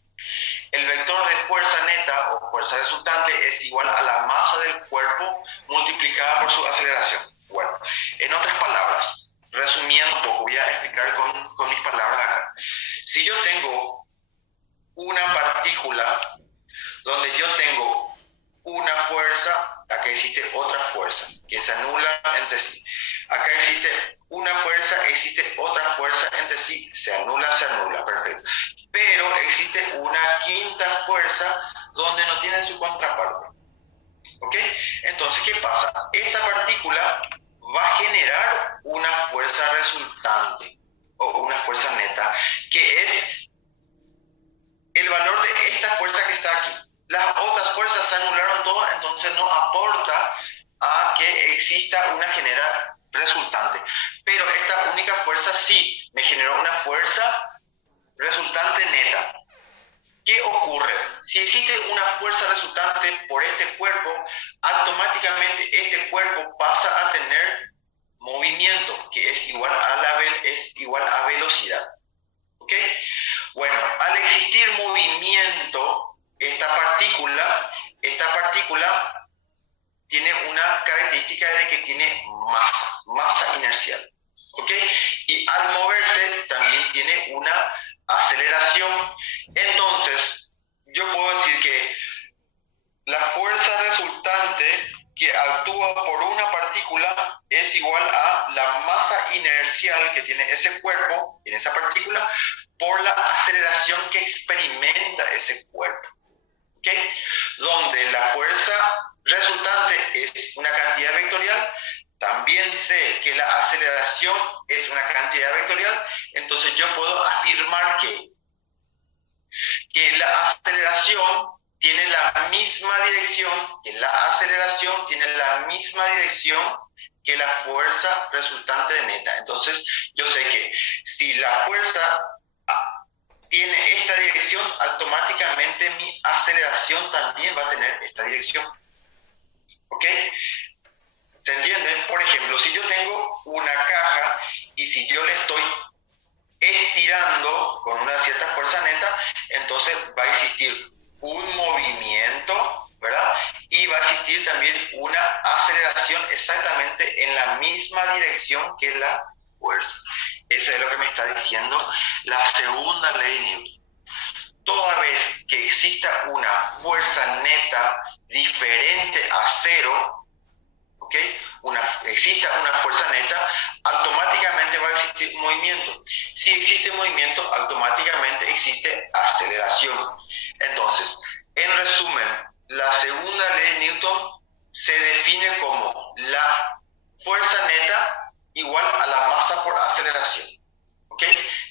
El vector de fuerza neta o fuerza resultante es igual a la masa del cuerpo multiplicada por su aceleración. Bueno, en otras palabras, resumiendo un poco, voy a explicar con mis palabras acá. Si yo tengo una partícula donde yo tengo una fuerza, acá existe otra fuerza que se anula entre sí. Acá existe una fuerza, existe otra fuerza entre sí, se anula, perfecto. Pero existe una quinta fuerza donde no tiene su contraparte. ¿Ok? Entonces, ¿qué pasa? Esta partícula va a generar una fuerza resultante o una fuerza neta, que es el valor de esta fuerza que está aquí. Las otras fuerzas se anularon todas, entonces no aporta a que exista una general resultante. Pero esta única fuerza sí me generó una fuerza resultante neta. ¿Qué ocurre? Si existe una fuerza resultante por este cuerpo, automáticamente este cuerpo pasa a tener movimiento, que es igual a velocidad. ¿Ok? Bueno, al existir movimiento, esta partícula tiene una característica de que tiene masa inercial. ¿Ok? Y al moverse también tiene una aceleración. Entonces, yo puedo decir que la fuerza resultante que actúa por una partícula es igual a la masa inercial que tiene ese cuerpo, en esa partícula, por la aceleración que experimenta ese cuerpo. ¿Ok? Donde la fuerza resultante es una cantidad vectorial, también sé que la aceleración es una cantidad vectorial, entonces yo puedo afirmar que la aceleración tiene la misma dirección, que la fuerza resultante de neta. Entonces yo sé que si la fuerza tiene esta dirección, automáticamente mi aceleración también va a tener esta dirección. ¿Ok? ¿Se entiende? Por ejemplo, si yo tengo una caja y si yo le estoy estirando con una cierta fuerza neta, entonces va a existir un movimiento, ¿verdad? Y va a existir también una aceleración exactamente en la misma dirección que la fuerza. Eso es lo que me está diciendo la segunda ley de Newton. Toda vez que exista una fuerza neta diferente a cero, ¿ok? Exista una fuerza neta, automáticamente va a existir un movimiento. Si existe movimiento, automáticamente existe aceleración. Entonces, en resumen, la segunda ley de Newton se define como la fuerza neta igual a la masa por aceleración. ¿Ok?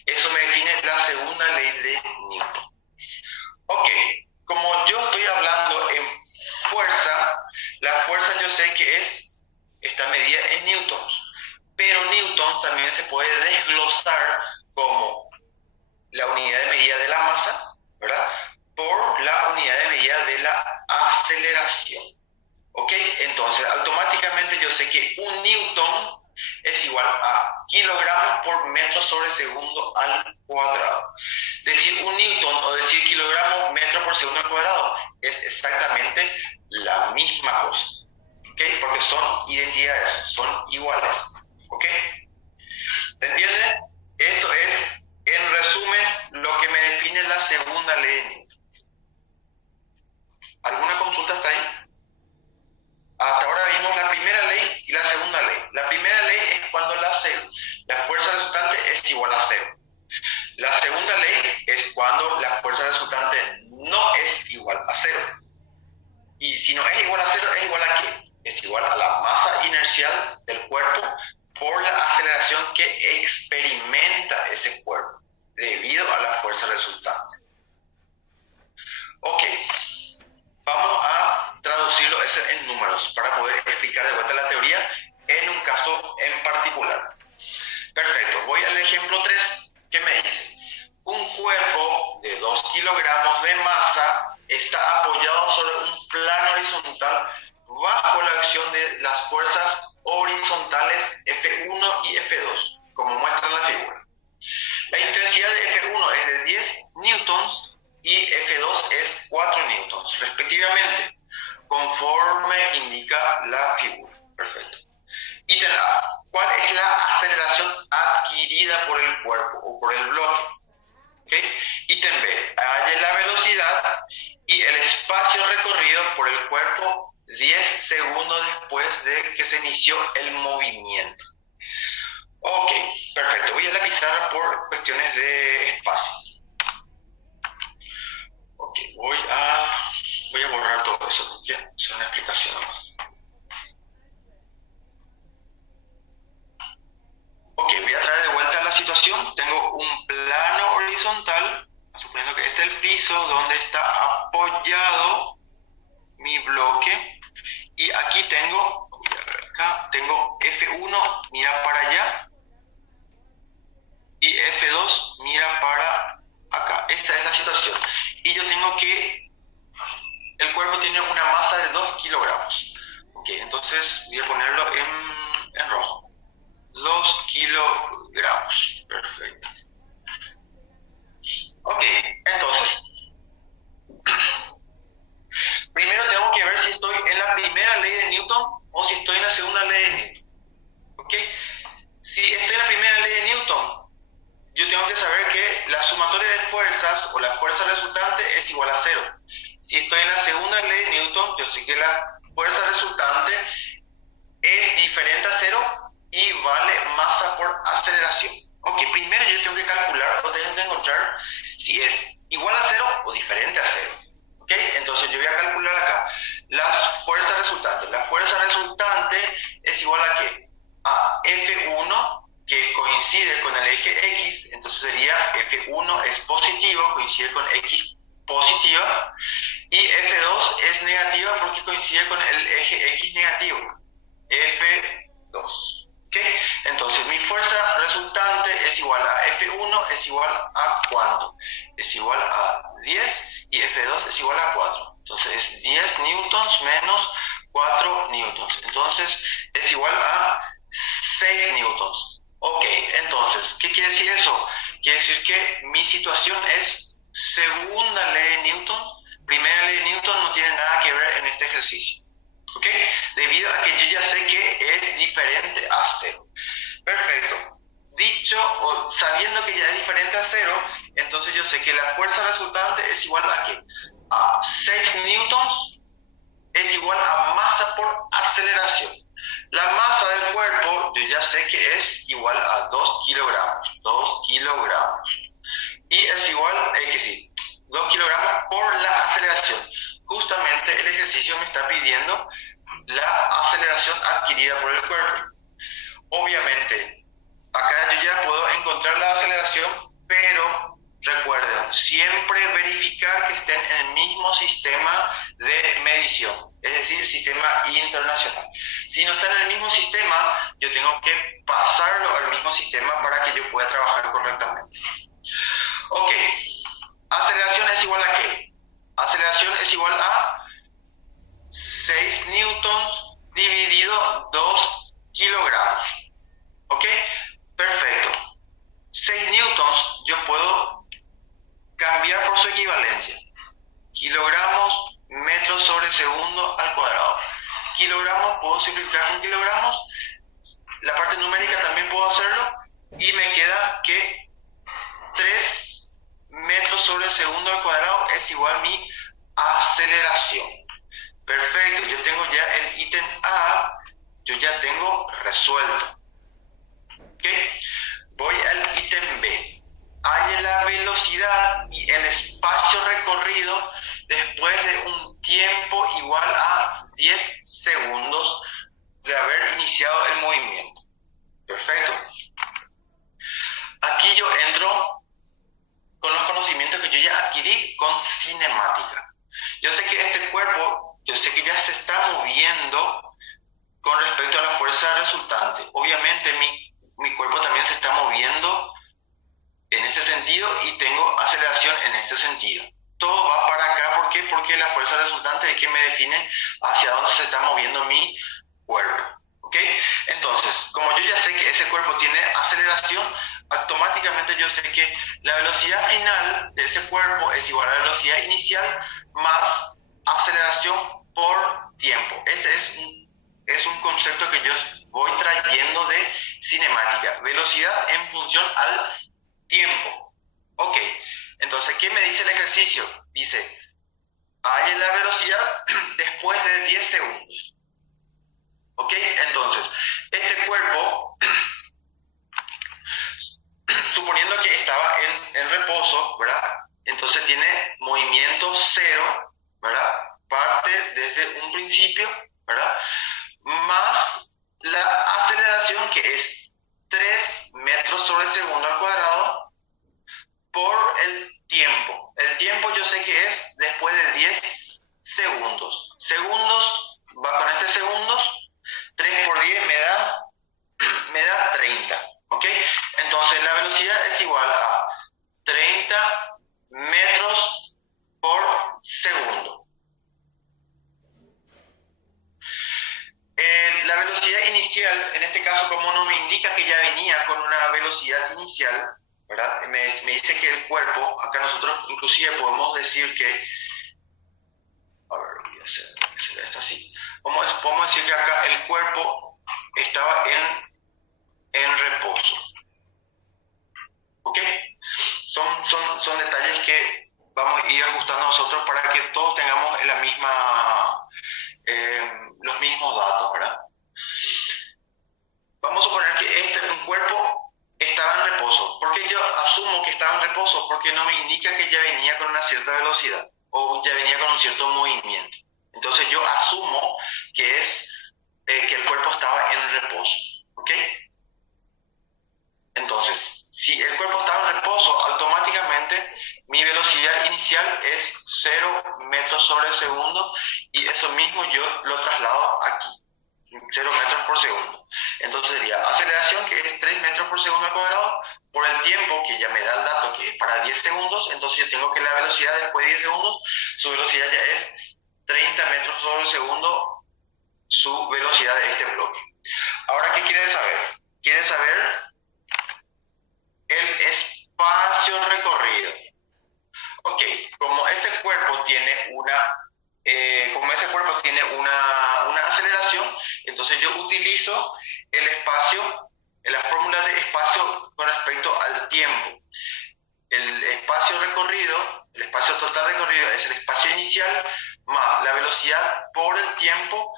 Eso me define la segunda ley de Newton. Ok, como yo estoy hablando en fuerza, la fuerza yo sé que está medida en newtons, pero newtons también se puede desglosar como la unidad de medida de la masa, ¿verdad? Por la unidad de medida de la aceleración. ¿Ok? Entonces, automáticamente yo sé que un newton es igual a kilogramos por metro sobre segundo al cuadrado. Decir un newton o decir kilogramos metro por segundo al cuadrado es exactamente la misma cosa. ¿Ok? Porque son identidades, son iguales. ¿Ok? ¿Se entiende? Esto es, en resumen, lo que me define la segunda ley de Newton. ¿Alguna consulta hasta ahí? Hasta ahora vimos la primera ley y la segunda ley. La primera ley es cuando la fuerza resultante es igual a cero. La segunda ley es cuando la fuerza resultante no es igual a cero. Y si no es igual a cero, ¿es igual a qué? Es igual a la masa inercial del cuerpo por la aceleración que experimenta ese cuerpo debido a la fuerza resultante. Ok, vamos a traducirlo eso en números para poder explicar de vuelta la teoría en un caso en particular. Perfecto, voy al ejemplo 3. ¿Qué me dice? Un cuerpo de 2 kilogramos de masa está apoyado sobre un plano horizontal bajo la acción de las fuerzas horizontales F1 y F2, como muestra en la figura. La intensidad de F1 es de 10 newtons y F2 es 4 newtons, respectivamente, conforme indica la figura. Perfecto. Ítem A. ¿Cuál es la aceleración adquirida por el cuerpo o por el bloque? ¿Okay? Ítem B. Halle la velocidad y el espacio recorrido por el cuerpo 10 segundos después de que se inició el movimiento. Ok, perfecto. Voy a la pizarra por cuestiones de espacio. Ok, voy a borrar todo eso porque es una explicación nomás. Ok, voy a traer de vuelta la situación. Tengo un plano horizontal, suponiendo que este es el piso donde está apoyado mi bloque. Y aquí tengo F1, mira para allá. Y F2, mira para acá. Esta es la situación. Y yo tengo que el cuerpo tiene una masa de 2 kilogramos. Ok, entonces voy a ponerlo en rojo. 2 kilogramos. Perfecto. Ok, entonces, primero tengo que ver si estoy en la primera ley de Newton o si estoy en la segunda ley de Newton. Ok, si estoy en la primera ley de Newton, yo tengo que saber que la sumatoria de fuerzas o la fuerza resultante es igual a cero. Si estoy en la segunda ley de Newton, yo sé que la fuerza resultante es diferente a cero y vale masa por aceleración. Ok, primero yo tengo que calcular o tengo que encontrar si es igual a cero o diferente a cero. Ok, entonces yo voy a calcular acá las fuerzas resultantes. La fuerza resultante es igual a ¿qué? A F1, que coincide con el eje X, entonces sería F1 es positivo, coincide con X positiva, y F2 es negativa porque coincide con el eje X negativo, F2. ¿Okay? Entonces mi fuerza resultante es igual a F1, es igual a ¿cuánto? es igual a 10 y F2 es igual a 4. Entonces es 10 newtons menos 4 newtons. Entonces es igual a 6 newtons. Ok, entonces, ¿qué quiere decir eso? Quiere decir que mi situación es segunda ley de Newton. Primera ley de Newton no tiene nada que ver en este ejercicio. ¿Ok? Debido a que yo ya sé que es diferente a cero. Perfecto. Dicho o sabiendo que ya es diferente a cero, entonces yo sé que la fuerza resultante es igual a ¿qué? A 6 newtons es igual a masa por aceleración. La masa del cuerpo yo ya sé que es igual a 2 kilogramos. 2 kilogramos. Y es igual, que sí, 2 kilogramos por la aceleración. Justamente el ejercicio me está pidiendo la aceleración adquirida por el cuerpo. Obviamente, acá yo ya puedo encontrar la aceleración, pero recuerden, siempre verificar que estén en el mismo sistema de medición, es decir, sistema internacional. Si no están en el mismo sistema, yo tengo que pasarlo al mismo sistema para que yo pueda trabajar correctamente. Ok, aceleración es igual a ¿qué? Aceleración es igual a 6 newtons dividido 2 kilogramos. ¿Ok? Perfecto. 6 newtons yo puedo cambiar por su equivalencia. Kilogramos metros sobre segundo al cuadrado. Kilogramos puedo simplificar con kilogramos. La parte numérica también puedo hacerlo. Y me queda que 3 metros sobre segundo al cuadrado es igual a mi aceleración. Perfecto, yo tengo ya el ítem A, yo ya tengo resuelto. ¿Ok? Voy al ítem B. Hay la velocidad y el espacio recorrido después de un tiempo igual a 10 segundos de haber iniciado el movimiento. Perfecto. Aquí yo entro con los conocimientos que yo ya adquirí con cinemática. Yo sé que este cuerpo, yo sé que ya se está moviendo con respecto a la fuerza resultante. Obviamente mi cuerpo también se está moviendo en este sentido y tengo aceleración en este sentido. Todo va para acá, ¿por qué? Porque la fuerza resultante es que me define hacia dónde se está moviendo mi cuerpo. ¿Ok? Entonces, como yo ya sé que ese cuerpo tiene aceleración, automáticamente yo sé que la velocidad final de ese cuerpo es igual a la velocidad inicial más aceleración por tiempo. Este es un concepto que yo voy trayendo de cinemática. Velocidad en función al tiempo. Ok, entonces, ¿qué me dice el ejercicio? Dice, hay la velocidad después de 10 segundos. Ok, entonces, este cuerpo, suponiendo que estaba en reposo, ¿verdad? Entonces tiene movimiento cero, ¿verdad? Parte desde un principio, ¿verdad? Más la aceleración que es 3 metros sobre segundo al cuadrado por el tiempo. El tiempo yo sé que es después de 10 segundos. Segundos, va con este segundos, 3 por 10 me da 30. ¿Ok? Entonces la velocidad es igual a 30 metros por segundo. La velocidad inicial, en este caso, como no me indica que ya venía con una velocidad inicial, ¿verdad? Me dice que el cuerpo, acá nosotros inclusive podemos decir que, a ver, voy a hacer esto así, podemos decir que acá el cuerpo estaba en reposo. ¿Ok? Son detalles que vamos a ir ajustando nosotros para que todos tengamos la misma, los mismos datos, ¿verdad? Vamos a suponer que un cuerpo estaba en reposo. ¿Por qué yo asumo que estaba en reposo? Porque no me indica que ya venía con una cierta velocidad o ya venía con un cierto movimiento. Entonces yo asumo que que el cuerpo estaba en reposo. ¿Ok? Entonces, si el cuerpo estaba en reposo, automáticamente mi velocidad inicial es 0 metros sobre segundo y eso mismo yo lo traslado aquí. 0 metros por segundo. Entonces sería aceleración, que es 3 metros por segundo al cuadrado, por el tiempo, que ya me da el dato, que es para 10 segundos, entonces yo tengo que la velocidad después de 10 segundos, su velocidad ya es 30 metros sobre segundo, su velocidad de este bloque. Ahora, ¿qué quiere saber? Quiere saber el espacio recorrido. Ok, como ese cuerpo tiene una aceleración, entonces yo utilizo el espacio, la fórmula de espacio con respecto al tiempo. El espacio recorrido, el espacio total recorrido es el espacio inicial más la velocidad por el tiempo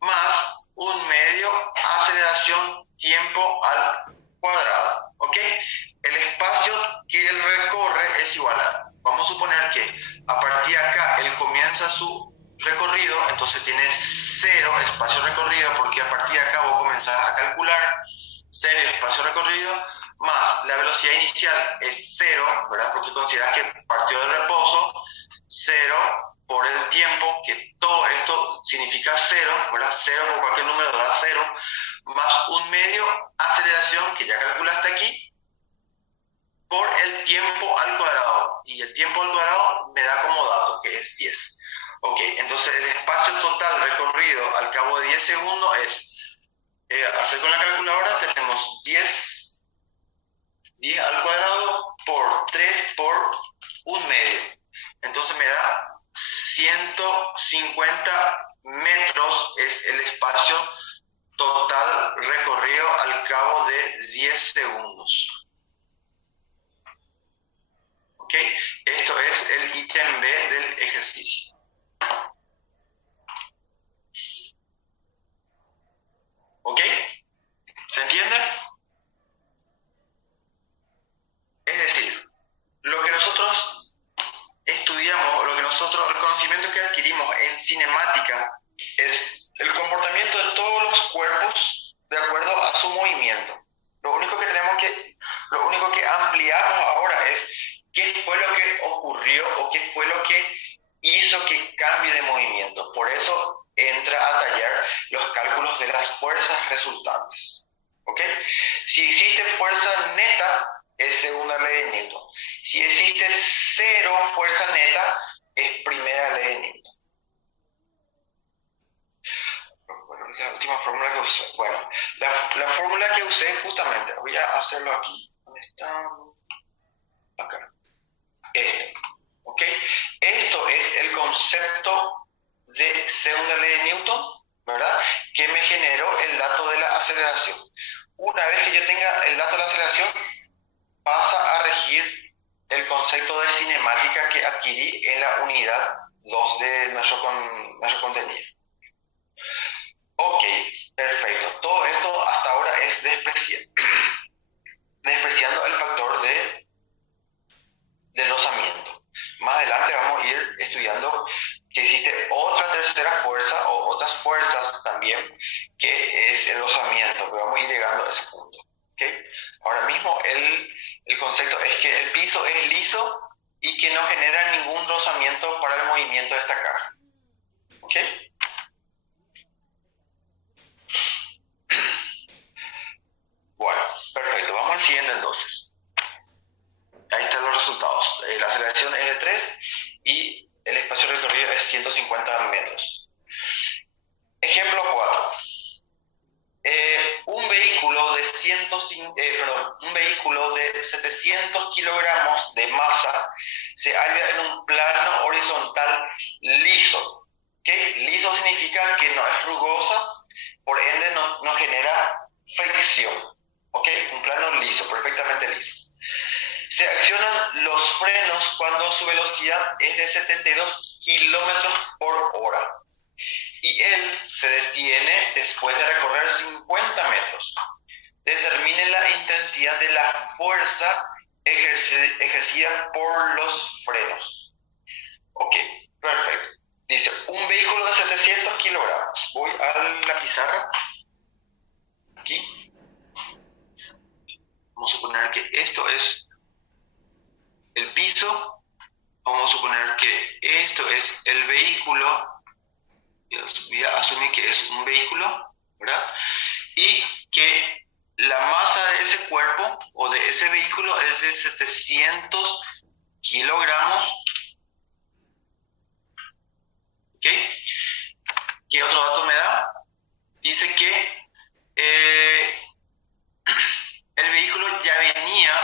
más un medio aceleración tiempo al cuadrado. ¿Ok? El espacio que él recorre es igual a, vamos a suponer que a partir de acá él comienza su recorrido, entonces tiene 0 espacio recorrido, porque a partir de acá vos comenzás a calcular 0 espacio recorrido, más la velocidad inicial es 0, ¿verdad? Porque consideras que partió del reposo, 0 por el tiempo, que todo esto significa 0, ¿verdad? 0 por cualquier número da 0, más un medio aceleración, que ya calculaste aquí, por el tiempo al cuadrado. Y el tiempo al cuadrado me da como dato, que es 10. Ok, entonces el espacio total recorrido al cabo de 10 segundos es, hacer con la calculadora, tenemos 10 al cuadrado por 3 por un medio. Entonces me da 150 metros, es el espacio total recorrido al cabo de 10 segundos. ¿Ok? Esto es el ítem B del ejercicio. ¿Ok? ¿Se entiende? Es decir, lo que nosotros estudiamos, el conocimiento que adquirimos en cinemática es el comportamiento de todos los cuerpos de acuerdo a su movimiento. Lo único que ampliamos ahora es qué fue lo que ocurrió o qué fue lo que hizo que cambie de movimiento. Por eso entra a tallar los cálculos de las fuerzas resultantes. ¿Ok? Si existe fuerza neta, es segunda ley de Newton. Si existe 0 fuerza neta, es primera ley de Newton. Bueno, la última fórmula que usé. Bueno, la fórmula que usé justamente, voy a hacerlo aquí. ¿Dónde está? Acá. ¿Ok? Esto es el concepto de segunda ley de Newton, ¿verdad? Que me generó el dato de la aceleración. Una vez que yo tenga el dato de la aceleración, pasa a regir el concepto de cinemática que adquirí en la unidad 2 de nuestro contenido. Ok, perfecto. Todo esto hasta ahora es despreciando el factor de rozamiento. Más adelante vamos a ir estudiando que existe otra tercera fuerza o otras fuerzas también, que es el rozamiento, pero vamos a ir llegando a ese punto. ¿Okay? Ahora mismo el concepto es que el piso es liso y que no genera ningún rozamiento para el movimiento de esta caja. ¿Ok? Bueno, perfecto. Vamos al siguiente entonces. Ahí están los resultados. La aceleración es de 3 y el espacio recorrido es 150 metros. Ejemplo 4. Un vehículo de 700 kilogramos de masa se halla en un plano horizontal liso. ¿Okay? Liso significa que no es rugosa, por ende no genera fricción. ¿Okay? Un plano liso, perfectamente liso. Se accionan los frenos cuando su velocidad es de 72 kilómetros por hora. Y él se detiene después de recorrer 50 metros. Determine la intensidad de la fuerza ejercida por los frenos. Ok, perfecto. Dice, un vehículo de 700 kilogramos. Voy a la pizarra. Aquí. Vamos a suponer que esto es el piso. Vamos a suponer que esto es el vehículo. Voy a asumir que es un vehículo. ¿verdad? Y que la masa de ese cuerpo o de ese vehículo es de 700 kilogramos. ¿Ok? ¿Qué otro dato me da? Dice que el vehículo ya venía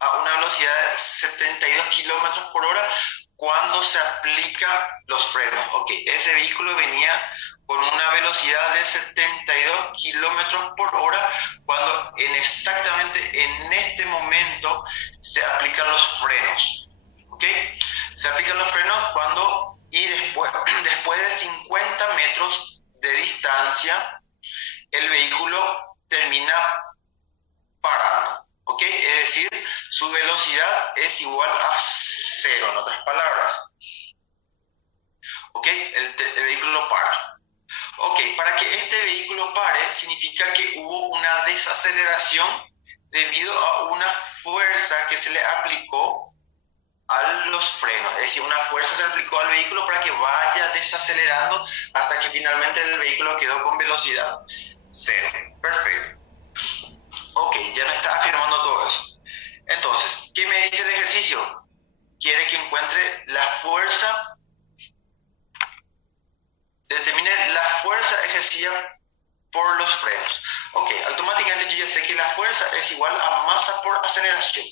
a una velocidad de 72 kilómetros por hora cuando se aplica los frenos. Ok, ese vehículo venía con una velocidad de 72 kilómetros por hora cuando exactamente en este momento se aplican los frenos. ¿Ok? Se aplican los frenos cuando y después de 50 metros de distancia el vehículo termina parando, ¿ok? Es decir, su velocidad es igual a cero, en otras palabras, ¿ok? El vehículo para. Ok, para que este vehículo pare significa que hubo una desaceleración debido a una fuerza que se le aplicó a los frenos, es decir, una fuerza se aplicó al vehículo para que vaya desacelerando hasta que finalmente el vehículo quedó con velocidad cero. Perfecto. Ok, ya me está afirmando todo eso. Entonces, ¿qué me dice el ejercicio? Quiere que encuentre la fuerza, determine la fuerza ejercida por los frenos. Ok, automáticamente yo ya sé que la fuerza es igual a masa por aceleración.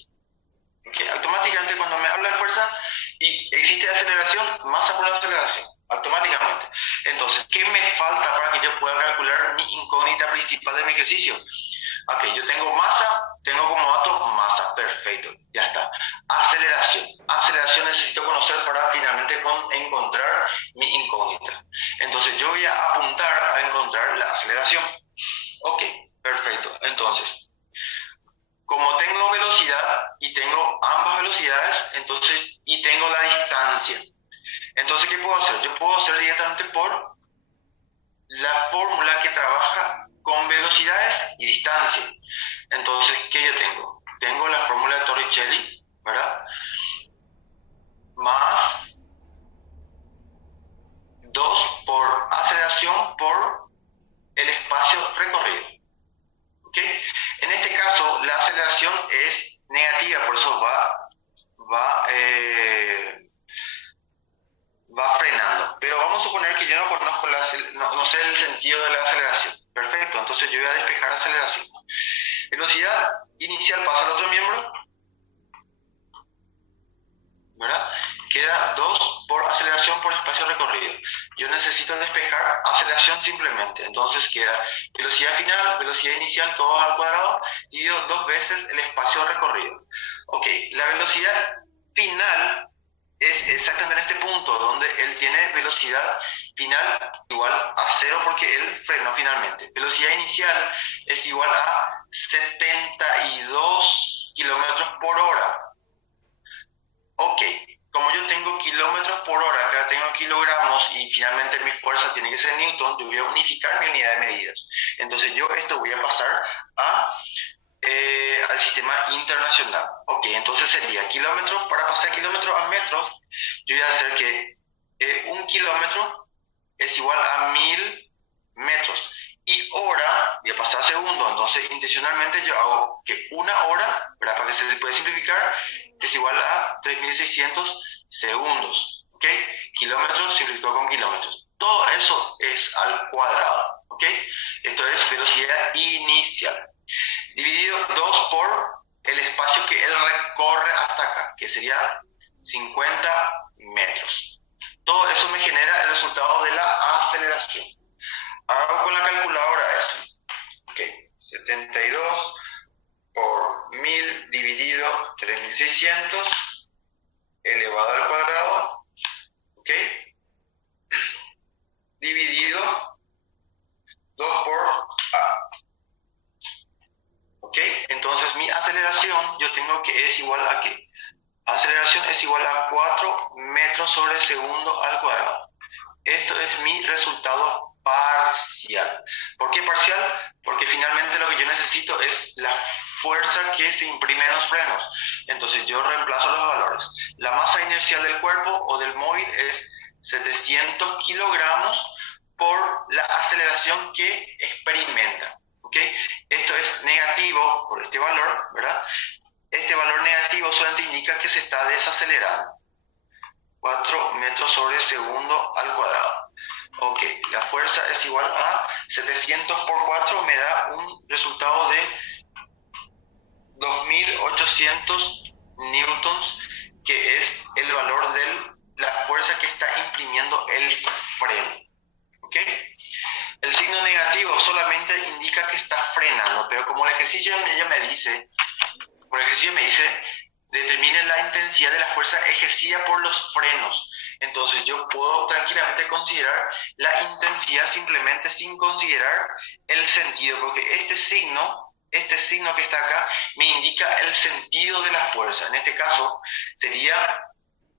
Okay, automáticamente cuando me habla de fuerza y existe aceleración, masa por aceleración, automáticamente. Entonces, ¿qué me falta para que yo pueda calcular mi incógnita principal de mi ejercicio? Ok, yo tengo masa, tengo como dato masa, perfecto, ya está. Aceleración necesito conocer para finalmente encontrar mi incógnita. Entonces yo voy a apuntar a encontrar la aceleración. Ok, perfecto. Entonces, como tengo velocidad y tengo ambas velocidades, entonces, y tengo la distancia. Entonces, ¿qué puedo hacer? Yo puedo hacer directamente por la fórmula que trabaja con velocidades y distancia. Entonces, ¿qué yo tengo? Tengo la fórmula de Torricelli, ¿verdad? Más 2 por aceleración por el espacio recorrido. ¿Ok? En este caso, la aceleración es negativa, por eso va frenando. Pero vamos a suponer que yo no conozco no sé el sentido de la aceleración. Perfecto, entonces yo voy a despejar aceleración. Velocidad inicial pasa al otro miembro, ¿verdad? Queda 2 por aceleración por espacio recorrido. Yo necesito despejar aceleración simplemente. Entonces queda velocidad final, velocidad inicial, todo al cuadrado, dividido 2 veces el espacio recorrido. Ok, la velocidad final es exactamente en este punto, donde él tiene velocidad final igual a 0 porque él frenó finalmente. Velocidad inicial es igual a 72 kilómetros por hora. Ok, como yo tengo kilómetros por hora, acá tengo kilogramos y finalmente mi fuerza tiene que ser Newton, yo voy a unificar mi unidad de medidas. Entonces yo esto voy a pasar al sistema internacional. Ok, entonces sería kilómetros, para pasar kilómetros a metros, yo voy a hacer que 1 kilómetro es igual a 1000 metros. Y hora, voy a pasar a segundo, entonces intencionalmente yo hago que 1 hora, ¿verdad? Para que se pueda simplificar, es igual a 3600 segundos, ¿ok? Kilómetros simplificado con kilómetros. Todo eso es al cuadrado, ¿ok? Esto es velocidad inicial. Dividido 2 por el espacio que él recorre hasta acá, que sería 50 metros. Todo eso me genera el resultado de la aceleración. Hago con la calculadora eso. Ok, 72 por 1000 dividido 3600 elevado al cuadrado, ok, dividido 2 por A. Ok, entonces mi aceleración yo tengo que es igual a ¿qué? Aceleración es igual a 4 metros sobre segundo al cuadrado. Esto es mi resultado parcial. ¿Por qué parcial? Porque finalmente lo que yo necesito es la fuerza que se imprime en los frenos. Entonces yo reemplazo los valores. La masa inercial del cuerpo o del móvil es 700 kilogramos por la aceleración que experimenta. ¿Ok? Esto es negativo por este valor, ¿verdad? Este valor negativo solamente indica que se está desacelerando. 4 metros sobre segundo al cuadrado. Ok, la fuerza es igual a 700 por 4, me da un resultado de 2800 newtons, que es el valor de la fuerza que está imprimiendo el freno. ¿Ok? El signo negativo solamente indica que está frenando, pero como el ejercicio me dice, determine la intensidad de la fuerza ejercida por los frenos. Entonces yo puedo tranquilamente considerar la intensidad simplemente sin considerar el sentido, porque este signo que está acá me indica el sentido de la fuerza. En este caso sería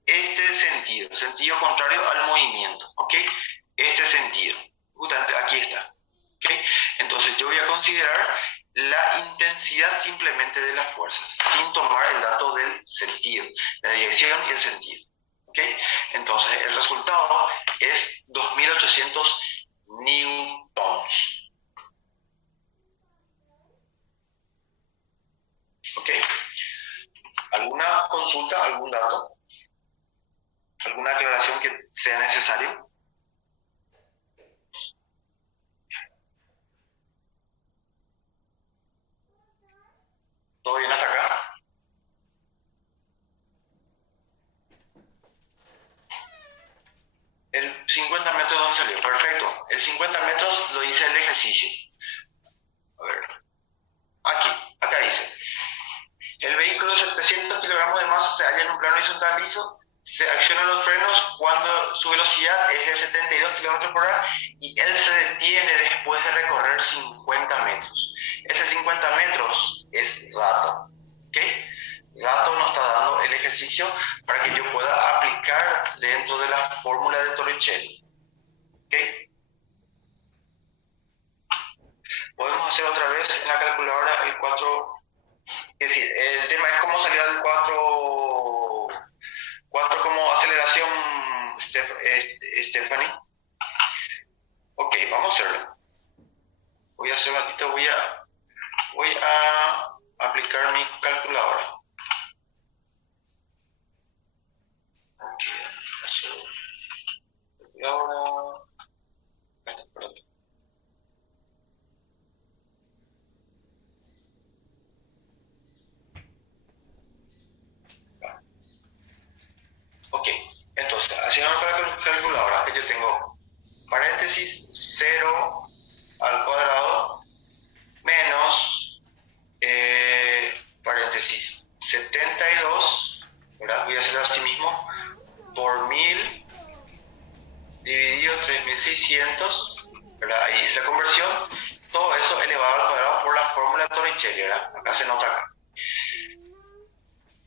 este sentido contrario al movimiento, ¿ok? Este sentido, justamente aquí está, ¿ok? Entonces yo voy a considerar la intensidad simplemente de las fuerzas, sin tomar el dato del sentido, la dirección y el sentido, ¿ok? Entonces el resultado es 2800 newtons, ¿ok? ¿Alguna consulta, algún dato? ¿Alguna aclaración que sea necesario? ¿Todo bien hasta acá? El 50 metros, ¿dónde salió? Perfecto. El 50 metros lo dice el ejercicio. A ver. Acá dice. El vehículo de 700 kilogramos de masa se halla en un plano horizontal liso. Se accionan los frenos cuando su velocidad es de 72 kilómetros por hora y él se detiene después de recorrer 50 metros. Ese 50 metros es dato. ¿Ok? Dato nos está dando el ejercicio para que yo pueda aplicar dentro de la fórmula de Torricelli. ¿Ok? Podemos hacer otra vez en la calculadora el 4. Es decir, el tema es cómo salió el 4 como aceleración, Stephanie. Ok, vamos a hacerlo. Voy a hacer un ratito, voy a aplicar mi calculadora. Ok, calculadora. Perdón. Ok, entonces, haciendo la calculadora, yo tengo paréntesis 0 al cuadrado menos paréntesis 72, ¿verdad? Voy a hacerlo así mismo, por 1000 dividido 3600, ¿verdad? Ahí es la conversión, todo eso elevado al cuadrado por la fórmula Torricelli, ¿verdad? Acá se nota acá.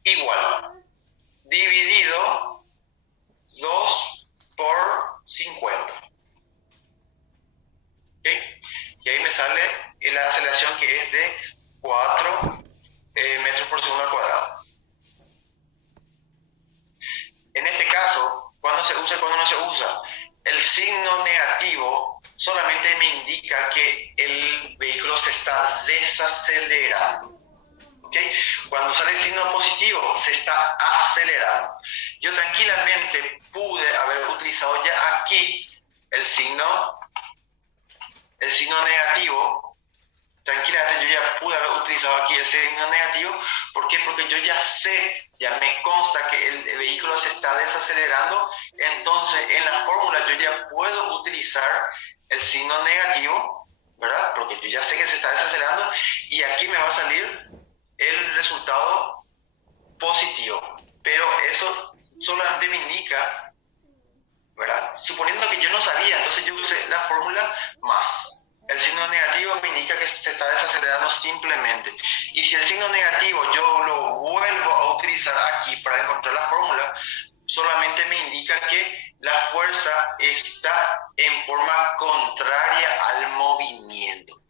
Igual, dividido 2 por 50. ¿Okay? Y ahí me sale la aceleración que es de 4 metros por segundo al cuadrado. En este caso, ¿cuándo se usa y cuándo no se usa? El signo negativo solamente me indica que el vehículo se está desacelerando. ¿Okay? Cuando sale el signo positivo, se está acelerando. Yo tranquilamente pude haber utilizado ya aquí el signo negativo. Tranquilamente yo ya pude haber utilizado aquí el signo negativo. ¿Por qué? Porque yo ya sé, ya me consta que el vehículo se está desacelerando. Entonces en la fórmula yo ya puedo utilizar el signo negativo, ¿verdad? Porque yo ya sé que se está desacelerando y aquí me va a salir el resultado positivo. Pero eso solamente me indica, ¿verdad? Suponiendo que yo no sabía, entonces yo usé la fórmula más. El signo negativo me indica que se está desacelerando simplemente. Y si el signo negativo yo lo vuelvo a utilizar aquí para encontrar la fórmula, solamente me indica que la fuerza está en forma contraria al movimiento.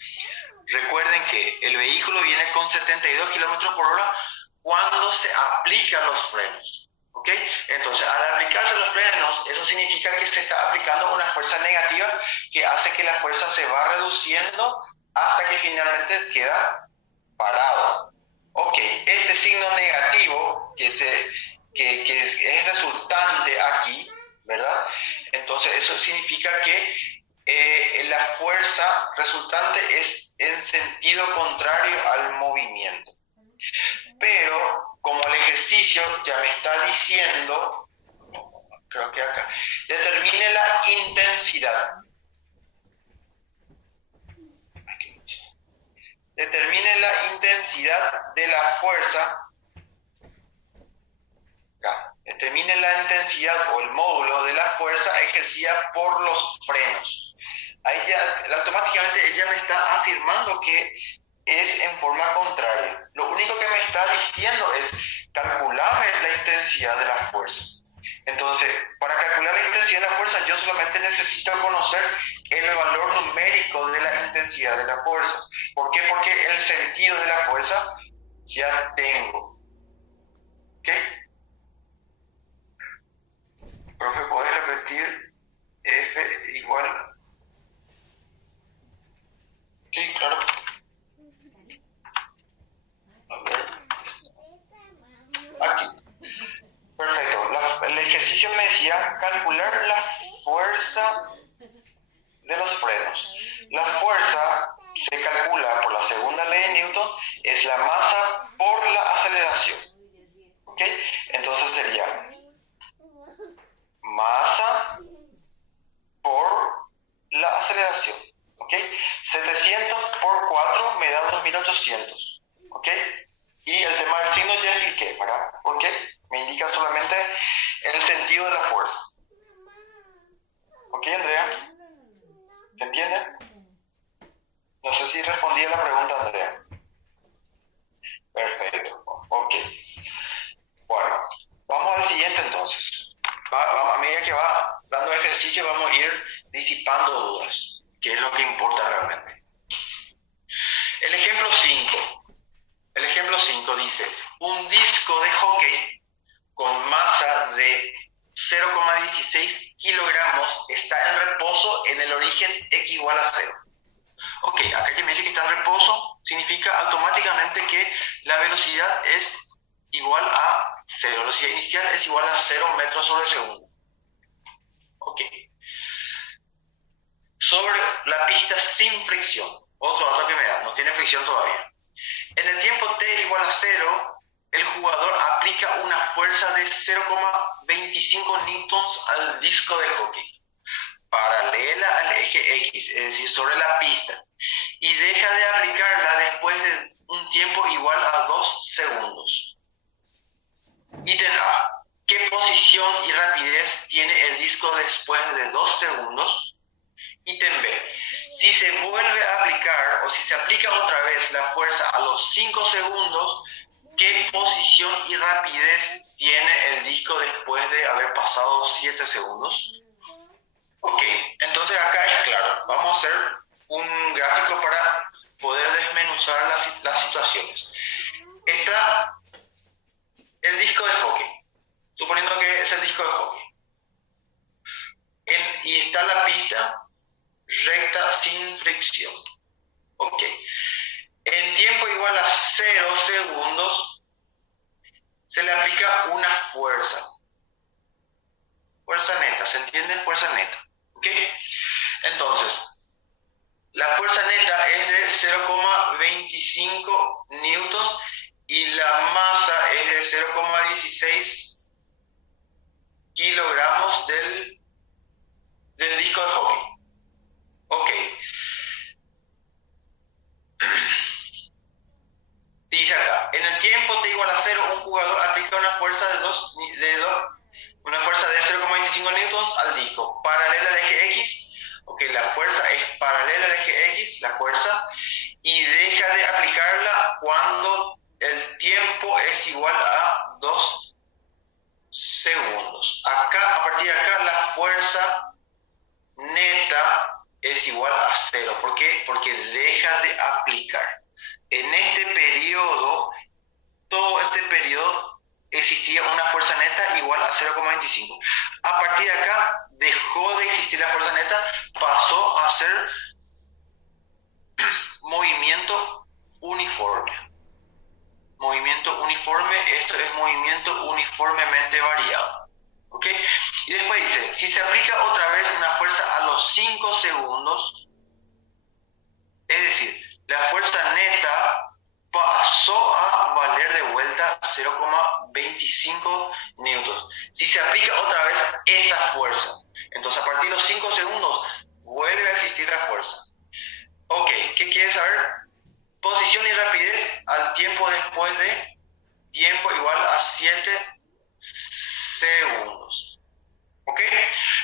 Recuerden que el vehículo viene con 72 kilómetros por hora cuando se aplican los frenos. ¿Ok? Entonces, al aplicarse los frenos, eso significa que se está aplicando una fuerza negativa que hace que la fuerza se va reduciendo hasta que finalmente queda parado. Ok, este signo negativo que es resultante aquí, ¿verdad? Entonces, eso significa que la fuerza resultante es en sentido contrario al movimiento. Pero como el ejercicio ya me está diciendo, creo que acá, determine la intensidad. Determine la intensidad de la fuerza. Acá, determine la intensidad o el módulo de la fuerza ejercida por los frenos. Ahí ya automáticamente ella me está afirmando que es en forma contraria. Lo único que me está diciendo es calcularme la intensidad de la fuerza. Entonces, para calcular la intensidad de la fuerza, yo solamente necesito conocer el valor numérico de la intensidad de la fuerza. ¿Por qué? Porque el sentido de la fuerza ya tengo. ¿Ok? Profe, ¿puedes repetir F igual? Sí, claro. A ver. Aquí. Perfecto. El ejercicio me decía calcular la fuerza de los frenos. La fuerza se calcula por la segunda ley de Newton, es la masa por la aceleración. ¿Ok? Entonces sería masa por la aceleración. ¿Ok? 700 por 4 me da 2800. ¿Ok? Y el tema del signo ya expliqué, ¿verdad? ¿Por qué? Me indica solamente el sentido de la fuerza. ¿Ok, Andrea? ¿Se entiende? No sé si respondí a la pregunta, Andrea. Perfecto. Ok. Bueno, vamos al siguiente entonces. A medida que va dando ejercicio vamos a ir disipando dudas, que es lo que importa realmente. El ejemplo 5. El ejemplo 5 dice, un disco de hockey con masa de 0,16 kilogramos está en reposo en el origen x igual a 0. Ok, acá que me dice que está en reposo, significa automáticamente que la velocidad es igual a 0. La velocidad inicial es igual a 0 metros sobre segundo. Ok. Sobre la pista sin fricción. Otro dato que me da, no tiene fricción todavía. En el tiempo t igual a 0, el jugador aplica una fuerza de 0,25 newtons al disco de hockey, paralela al eje X, es decir, sobre la pista, y deja de aplicarla después de un tiempo igual a 2 segundos. Ítem A. ¿Qué posición y rapidez tiene el disco después de 2 segundos? Ítem B. Si se vuelve a aplicar o si se aplica otra vez la fuerza a los 5 segundos, ¿qué posición y rapidez tiene el disco después de haber pasado 7 segundos? Ok, entonces acá es claro. Vamos a hacer un gráfico para poder desmenuzar las situaciones. Está el disco de hockey, suponiendo que es el disco de hockey. Y está la pista recta sin fricción. Ok. En tiempo igual a 0 segundos se le aplica una fuerza. Fuerza neta, ¿se entiende? Fuerza neta. ¿Ok? Entonces, la fuerza neta es de 0,25 newtons y la masa es de 0,16 kilogramos del disco de hockey. Ok. Dice acá, en el tiempo t igual a 0, un jugador aplica una fuerza una fuerza de 0,25 newtons al disco, paralela al eje X. Ok, la fuerza es paralela al eje X, la fuerza, y deja de aplicarla cuando el tiempo es igual a 2 segundos. Acá, a partir de acá, la fuerza neta es igual a 0. ¿Por qué? Porque deja de aplicar. En este periodo, todo este periodo existía una fuerza neta igual a 0,25. A partir de acá dejó de existir la fuerza neta, pasó a ser movimiento uniforme. Movimiento uniforme, esto es movimiento uniformemente variado. ¿Ok? Y después dice, si se aplica otra vez una fuerza a los 5 segundos, es decir, la fuerza neta pasó a valer de vuelta 0,25 newtons. Si se aplica otra vez esa fuerza, entonces a partir de los 5 segundos vuelve a existir la fuerza. Ok, ¿qué quieres saber? Posición y rapidez al tiempo después de tiempo igual a 7 segundos. ¿Ok?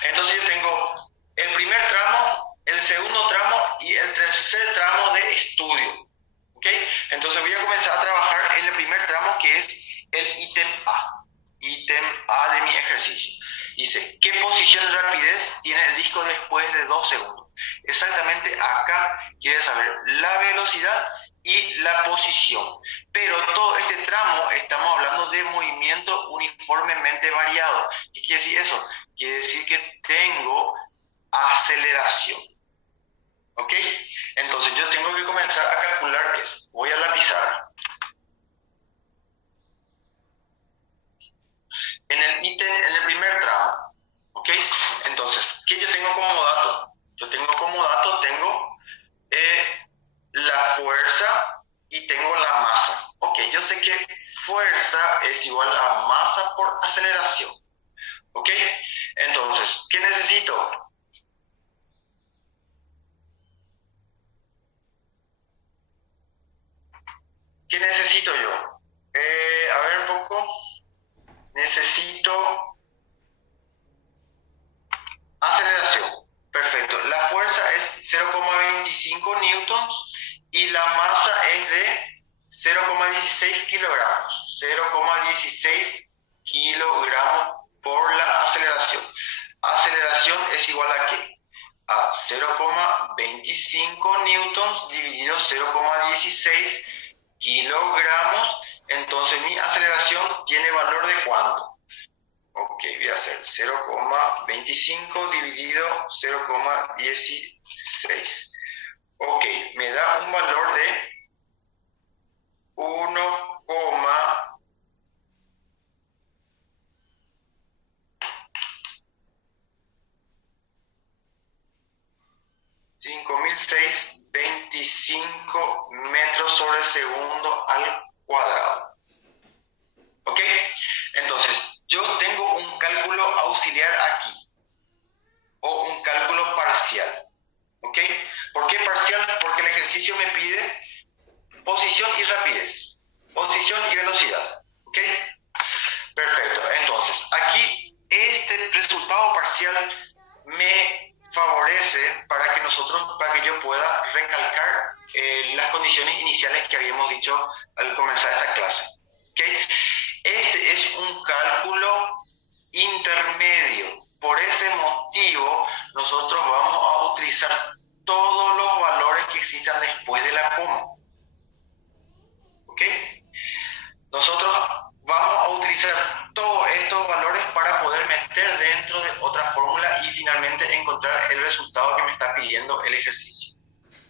Entonces yo tengo el primer tramo, el segundo tramo y el tercer tramo de estudio. ¿Ok? Entonces voy a comenzar a trabajar en el primer tramo, que es el ítem A. Ítem A de mi ejercicio. Dice, ¿qué posición y rapidez tiene el disco después de 2 segundos? Exactamente acá quiere saber la velocidad y la posición. Pero todo este tramo estamos hablando de movimiento uniformemente variado. ¿Qué quiere decir eso? Quiere decir que tengo aceleración. ¿Ok? Entonces yo tengo que comenzar a calcular eso. Voy a la pizarra. En el primer tramo. ¿Ok? Entonces, ¿qué yo tengo como dato? Yo tengo como dato, la fuerza y tengo la masa. Ok, yo sé que fuerza es igual a masa por aceleración. ¿Ok? Entonces, ¿qué necesito? ¿Qué necesito yo? A ver un poco. Necesito aceleración. Perfecto. La fuerza es 0,25 newtons y la masa es de 0,16 kilogramos. 0,16 kilogramos por la aceleración. Aceleración es igual a ¿qué? A 0,25 newtons dividido 0,16 kilogramos. Entonces mi aceleración tiene valor de ¿cuánto? Ok, voy a hacer 0,25 dividido 0,16. Ok, me da un valor de 1,5625 metros sobre segundo al cuadrado. ¿Ok? Entonces, yo tengo un cálculo auxiliar aquí, o un cálculo parcial. ¿Ok? ¿Por qué parcial? Porque el ejercicio me pide posición y rapidez, posición y velocidad. ¿Ok? Perfecto. Entonces, aquí este resultado parcial me favorece para que yo pueda recalcar las condiciones iniciales que habíamos dicho al comenzar esta clase. ¿Ok? Este es un cálculo intermedio. Por ese motivo, nosotros vamos a utilizar todos los valores que existan después de la coma. ¿Ok? Nosotros vamos a utilizar todos estos valores para poder meter dentro de otra fórmula y finalmente encontrar el resultado que me está pidiendo el ejercicio.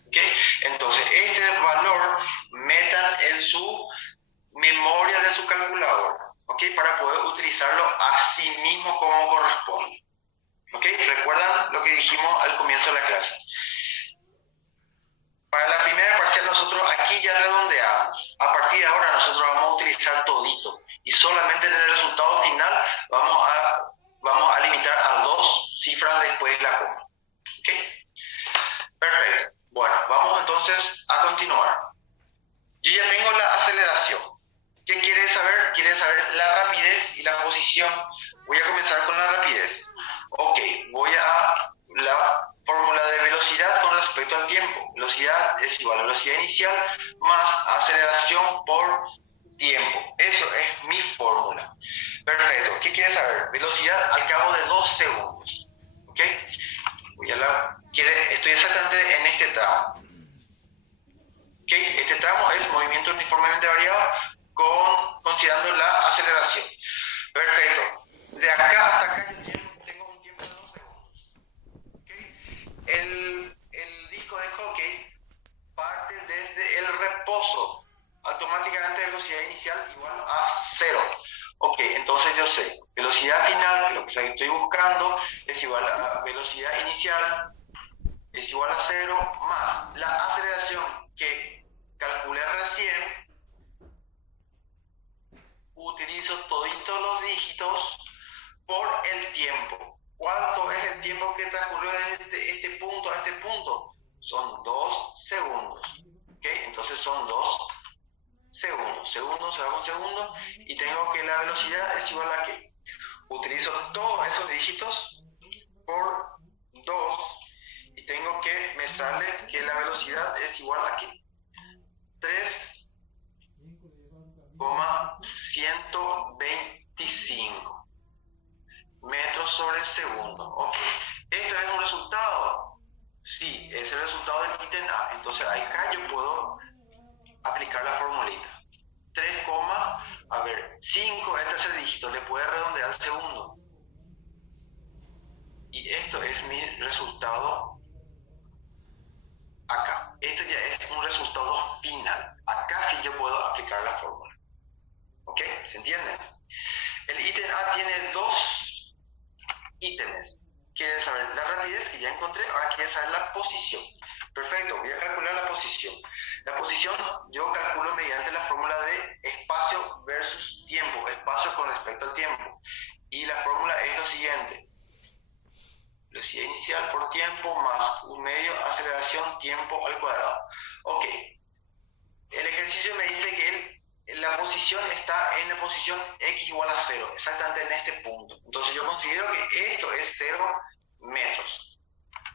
¿Ok? Entonces, este valor metan en su memoria de su calculadora, ¿ok? Para poder utilizarlo así mismo como corresponde. ¿Ok? ¿Recuerdan lo que dijimos al comienzo de la clase? Para la primera parcial nosotros aquí ya redondeamos. A partir de ahora nosotros vamos a utilizar todito y solamente en el resultado final vamos a limitar a 2 cifras después de la coma. ¿Ok? Perfecto. Bueno, vamos entonces a continuar. Yo ya tengo la aceleración. ¿Qué quiere saber? Quiere saber la rapidez y la posición. Voy a comenzar con la rapidez. Ok, voy a la fórmula de velocidad con respecto al tiempo. Velocidad es igual a velocidad inicial más aceleración por tiempo. Eso es mi fórmula. Perfecto. ¿Qué quiere saber? Velocidad al cabo de 2 segundos. ¿Ok? Estoy exactamente en este tramo. ¿Ok? Este tramo es movimiento uniformemente variado considerando la aceleración. tránsito es igual a velocidad inicial es igual a 0 más la aceleración que calculé recién, utilizo toditos los dígitos por el tiempo. ¿Cuánto es el tiempo que transcurrió desde este punto a este punto? Son 2 segundos. ¿Okay? Entonces son 2 segundos. Segundo se va con segundo y tengo que la velocidad es igual a ¿qué? Utilizo todos esos dígitos por 2 y tengo que me sale que la velocidad es igual a ¿qué? 3,125 metros sobre segundo. Ok, ¿esto es un resultado? Sí, es el resultado del ítem A. Entonces acá yo puedo aplicar la formulita. 5, el tercer dígito, le puede redondear al segundo. Y esto es mi resultado acá. Esto ya es un resultado final. Acá sí yo puedo aplicar la fórmula. ¿Ok? ¿Se entiende? El ítem A tiene 2 ítems. Quiere saber la rapidez que ya encontré, ahora quiere saber la posición. Perfecto, voy a calcular la posición. La posición yo calculo mediante la fórmula de espacio versus tiempo, espacio con respecto al tiempo. Y la fórmula es lo siguiente. Velocidad inicial por tiempo más un medio aceleración tiempo al cuadrado. Ok, el ejercicio me dice que la posición está en la posición x igual a 0, exactamente en este punto. Entonces yo considero que esto es 0 metros.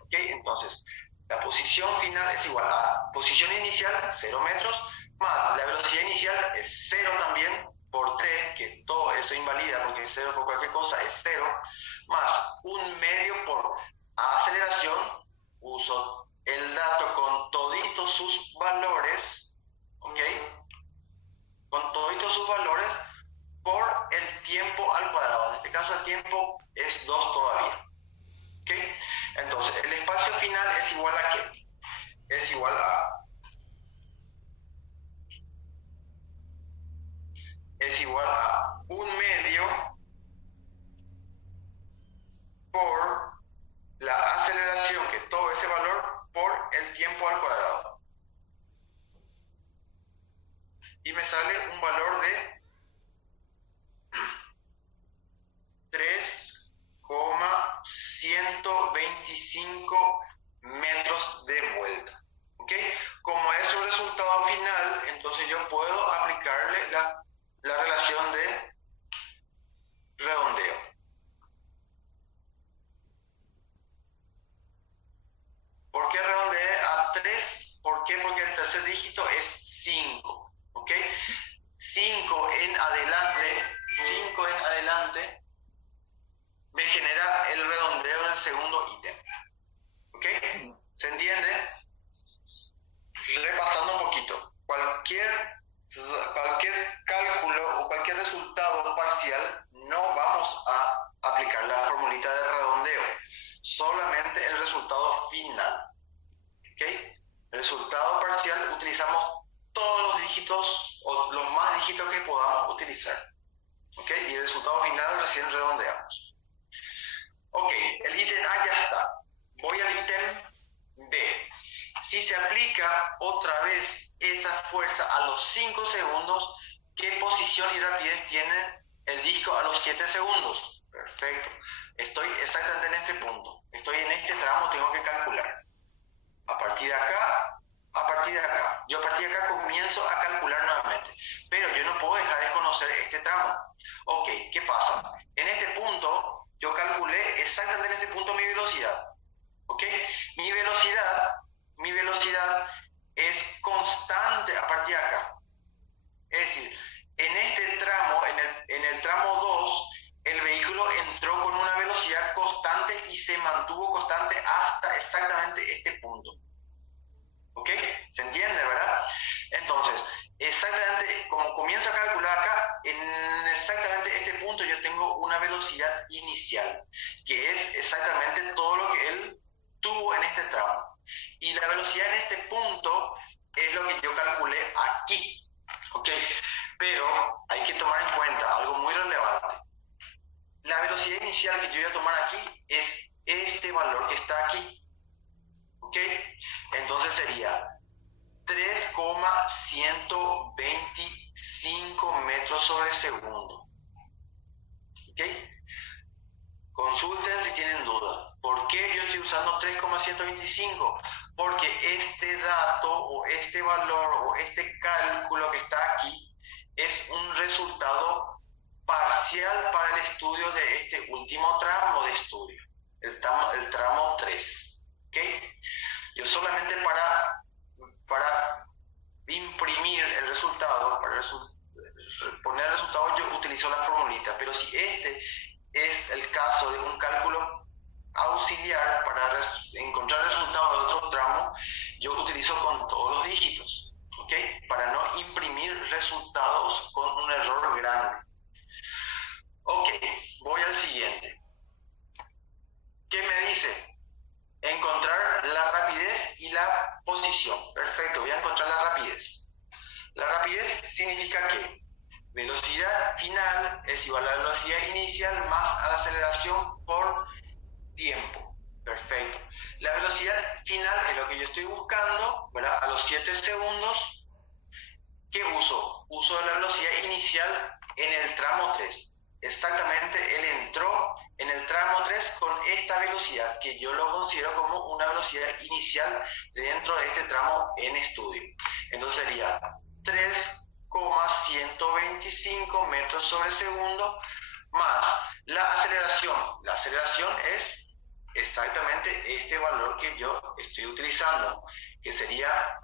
¿Ok? Entonces, la posición final es igual a posición inicial, 0 metros, más la velocidad inicial es 0 también, por t, que todo eso invalida porque 0 por cualquier cosa es 0, más un medio por aceleración, uso el dato con toditos sus valores, ¿ok? Con toditos sus valores por el tiempo al cuadrado. En este caso el tiempo es 2 todavía. ¿Ok? Entonces, el espacio final es igual a ¿qué? Es igual a... Es igual a un medio por la aceleración, que todo ese valor, por el tiempo al cuadrado. Y me sale un valor de 3,125 metros de vuelta. ¿Ok? Como es un resultado final, entonces yo puedo aplicarle la relación de redondeo. ¿Por qué redondeé a 3? ¿Por qué? Porque el tercer dígito es 5. ¿Ok? 5 en adelante me genera el redondeo del segundo ítem. ¿Ok? ¿Se entiende? Repasando un poquito. Cualquier cálculo o cualquier resultado parcial no vamos a aplicar la formulita de redondeo. Solamente el resultado final. ¿Ok? El resultado parcial utilizamos todos los dígitos o los más dígitos que podamos utilizar. ¿Ok? Y el resultado final recién redondeamos. Ok, el ítem A ya está. Voy al ítem B. Si se aplica otra vez esa fuerza a los 5 segundos, ¿qué posición y rapidez tiene el disco a los 7 segundos? Perfecto. Estoy exactamente en este punto. Estoy en este tramo, tengo que calcular. A partir de acá, a partir de acá. Yo a partir de acá comienzo a calcular nuevamente. Pero yo no puedo dejar de conocer este tramo. Ok, ¿qué pasa? En este punto, yo calculé exactamente en este punto mi velocidad. ¿Ok? Mi velocidad es constante a partir de acá. Es decir, en este tramo, en el tramo 2, el vehículo entró con una velocidad constante y se mantuvo constante hasta exactamente este punto. ¿Ok? ¿Se entiende, verdad? Entonces, exactamente como comienzo a calcular acá, en exactamente este punto yo tengo una velocidad inicial, que es exactamente todo lo que él tuvo en este tramo. Y la velocidad en este punto es lo que yo calculé aquí. ¿Ok? Pero hay que tomar en cuenta algo muy relevante. La velocidad inicial que yo voy a tomar aquí es este valor que está aquí. ¿Ok? Entonces sería 3,125 metros sobre segundo. ¿Ok? Consulten si tienen dudas. ¿Por qué yo estoy usando 3,125? Porque este dato o este valor o este cálculo que está aquí es un resultado parcial para el estudio de este último tramo de estudio, el tramo 3. ¿Ok? Yo solamente para imprimir el resultado, para poner el resultado, yo utilizo la formulita, pero si este es el caso de un cálculo auxiliar para encontrar el resultado de otro tramo, yo utilizo con todos los dígitos, ¿ok? Para no imprimir resultados con un error grande. Ok, voy al siguiente. ¿Qué me dice? Encontrar la rapidez y la posición. Perfecto, voy a encontrar la rapidez. La rapidez significa que velocidad final es igual a la velocidad inicial más a la aceleración por tiempo. Perfecto. La velocidad final es lo que yo estoy buscando, ¿verdad? A los 7 segundos. ¿Qué uso? Uso de la velocidad inicial en el tramo 3. Exactamente, él entró en el tramo 3 con esta velocidad, que yo lo considero como una velocidad inicial dentro de este tramo en estudio. Entonces sería 3,125 metros sobre segundo más la aceleración. La aceleración es exactamente este valor que yo estoy utilizando, que sería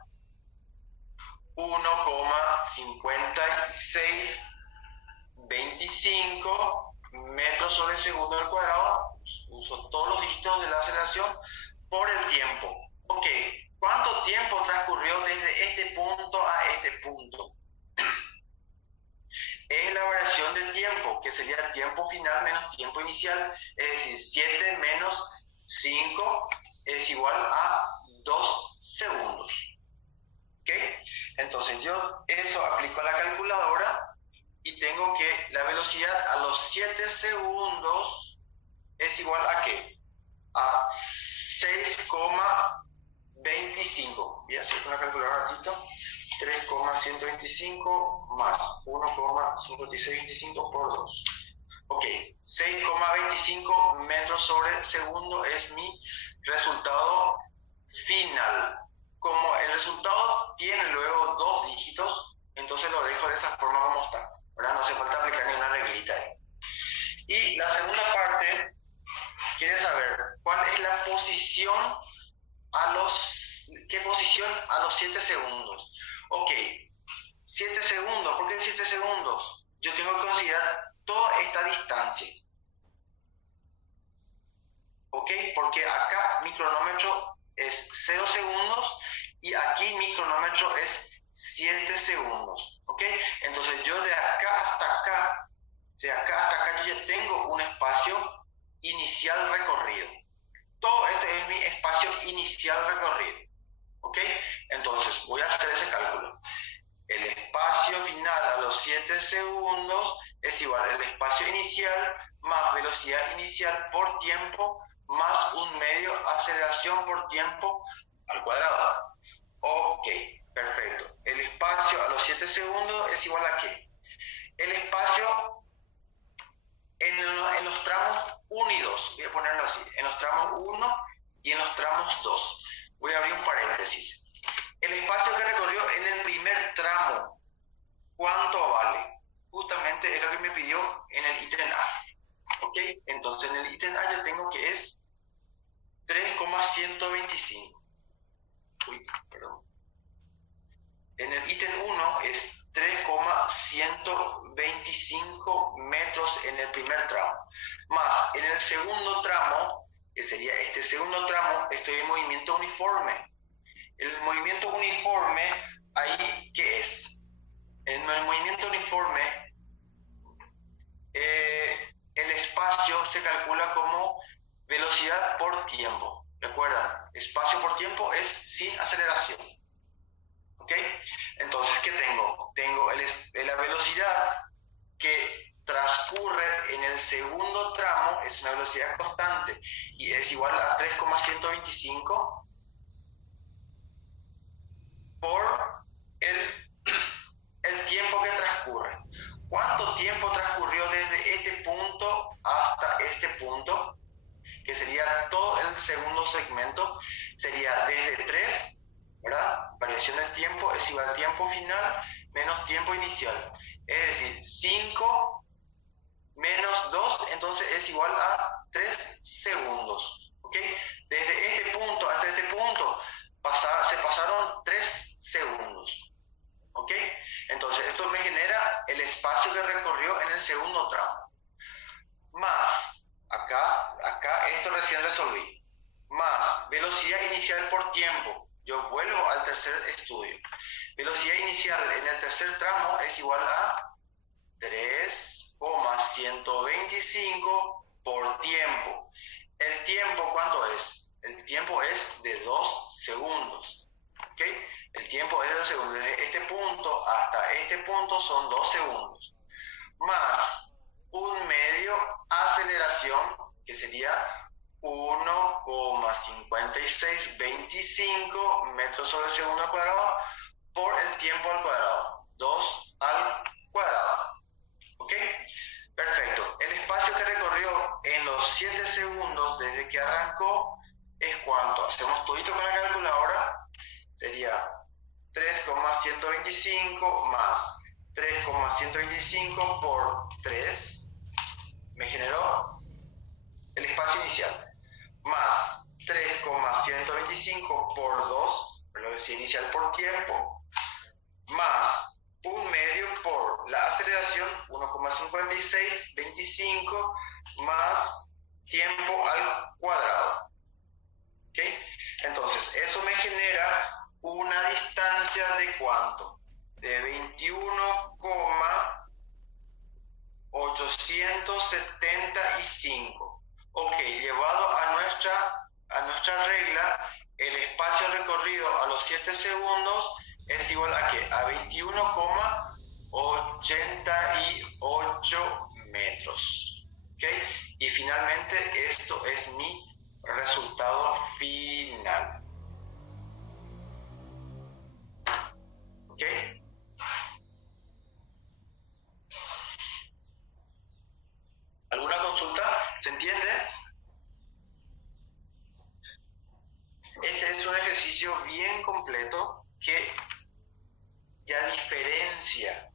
1,5625 metros sobre segundo al cuadrado. Uso todos los dígitos de la aceleración por el tiempo. Ok, ¿cuánto tiempo transcurrió desde este punto a este punto? Es la variación del tiempo, que sería tiempo final menos tiempo inicial, es decir, 7 menos 5 es igual a 2 segundos. ¿Ok? Entonces yo eso aplico a la calculadora y tengo que la velocidad a los 7 segundos es igual a ¿qué? A 6,25. Voy a hacer una calculadora un ratito. 3,125 más 1,5625 por 2. Ok, 6,25 metros sobre segundo es mi resultado final. Como el resultado tiene luego dos dígitos, entonces lo dejo de esa forma como está. ¿Verdad? No hace falta aplicar ninguna reglita ahí. Y la segunda parte quiere saber cuál es la posición ¿qué posición a los 7 segundos? Ok, 7 segundos, ¿por qué 7 segundos? Yo tengo que considerar toda esta distancia. ¿Ok? Porque acá mi cronómetro es 0 segundos y aquí mi cronómetro es 7 segundos. ¿Ok? Entonces yo de acá hasta acá yo ya tengo un espacio inicial recorrido. Todo este es mi espacio inicial recorrido. ¿Ok? Entonces voy a hacer ese cálculo. El espacio final a los 7 segundos es igual al espacio inicial más velocidad inicial por tiempo más un medio aceleración por tiempo al cuadrado. Ok, perfecto. El espacio a los 7 segundos es igual a ¿qué? El espacio en los tramos 1 y 2, voy a ponerlo así, en los tramos 1 y en los tramos 2. Voy a abrir un paréntesis. El espacio que recorrió en el primer tramo, ¿cuánto vale? Justamente es lo que me pidió en el ítem A. ¿Ok? Entonces en el ítem A yo tengo que es 3,125. Uy, perdón. En el ítem 1 es 3,125 metros en el primer tramo. Más en el segundo tramo, que sería este segundo tramo, estoy en movimiento uniforme. El movimiento uniforme, ahí, ¿qué es? En el movimiento uniforme, el espacio se calcula como velocidad por tiempo. ¿Recuerdan? Espacio por tiempo es sin aceleración. ¿Ok? Entonces, ¿qué tengo? Tengo la velocidad que transcurre en el segundo tramo es una velocidad constante y es igual a 3,125 por el tiempo que transcurre. ¿Cuánto tiempo transcurrió desde este punto hasta este punto? Que sería todo el segundo segmento, sería desde 3, ¿verdad? Variación del tiempo es igual a tiempo final menos tiempo inicial. Es decir, 5 menos 2, entonces es igual a 3 segundos. ¿Ok? Desde este punto hasta este punto se pasaron 3 segundos. ¿Ok? Entonces esto me genera el espacio que recorrió en el segundo tramo. Más, acá esto recién resolví. Más velocidad inicial por tiempo. Yo vuelvo al tercer estudio. Velocidad inicial en el tercer tramo es igual a 3,125 por tiempo. ¿El tiempo cuánto es? El tiempo es de 2 segundos. ¿Ok? El tiempo es de 2 segundos. Desde este punto hasta este punto son 2 segundos. Más un medio aceleración, que sería 1,5625 metros sobre segundo al cuadrado por el tiempo al cuadrado. 2 al cuadrado. ¿Ok? Perfecto. El espacio que recorrió en los 7 segundos desde que arrancó es ¿cuánto? Hacemos todito con la calculadora. Sería 3,125 más 3,125 por 3 me generó el espacio inicial, más 3,125 por 2, la velocidad inicial por tiempo, más un medio por la aceleración, 1,5625 más tiempo al cuadrado. ¿Ok? Entonces, eso me genera una distancia de ¿cuánto? De 21,875. Ok, llevado a nuestra regla, el espacio recorrido a los 7 segundos es igual a ¿qué? A 21,88 metros. ¿Ok? Y finalmente esto es mi resultado final. ¿Ok? ¿Alguna consulta? ¿Se entiende? Este es un ejercicio bien completo que ya diferencia,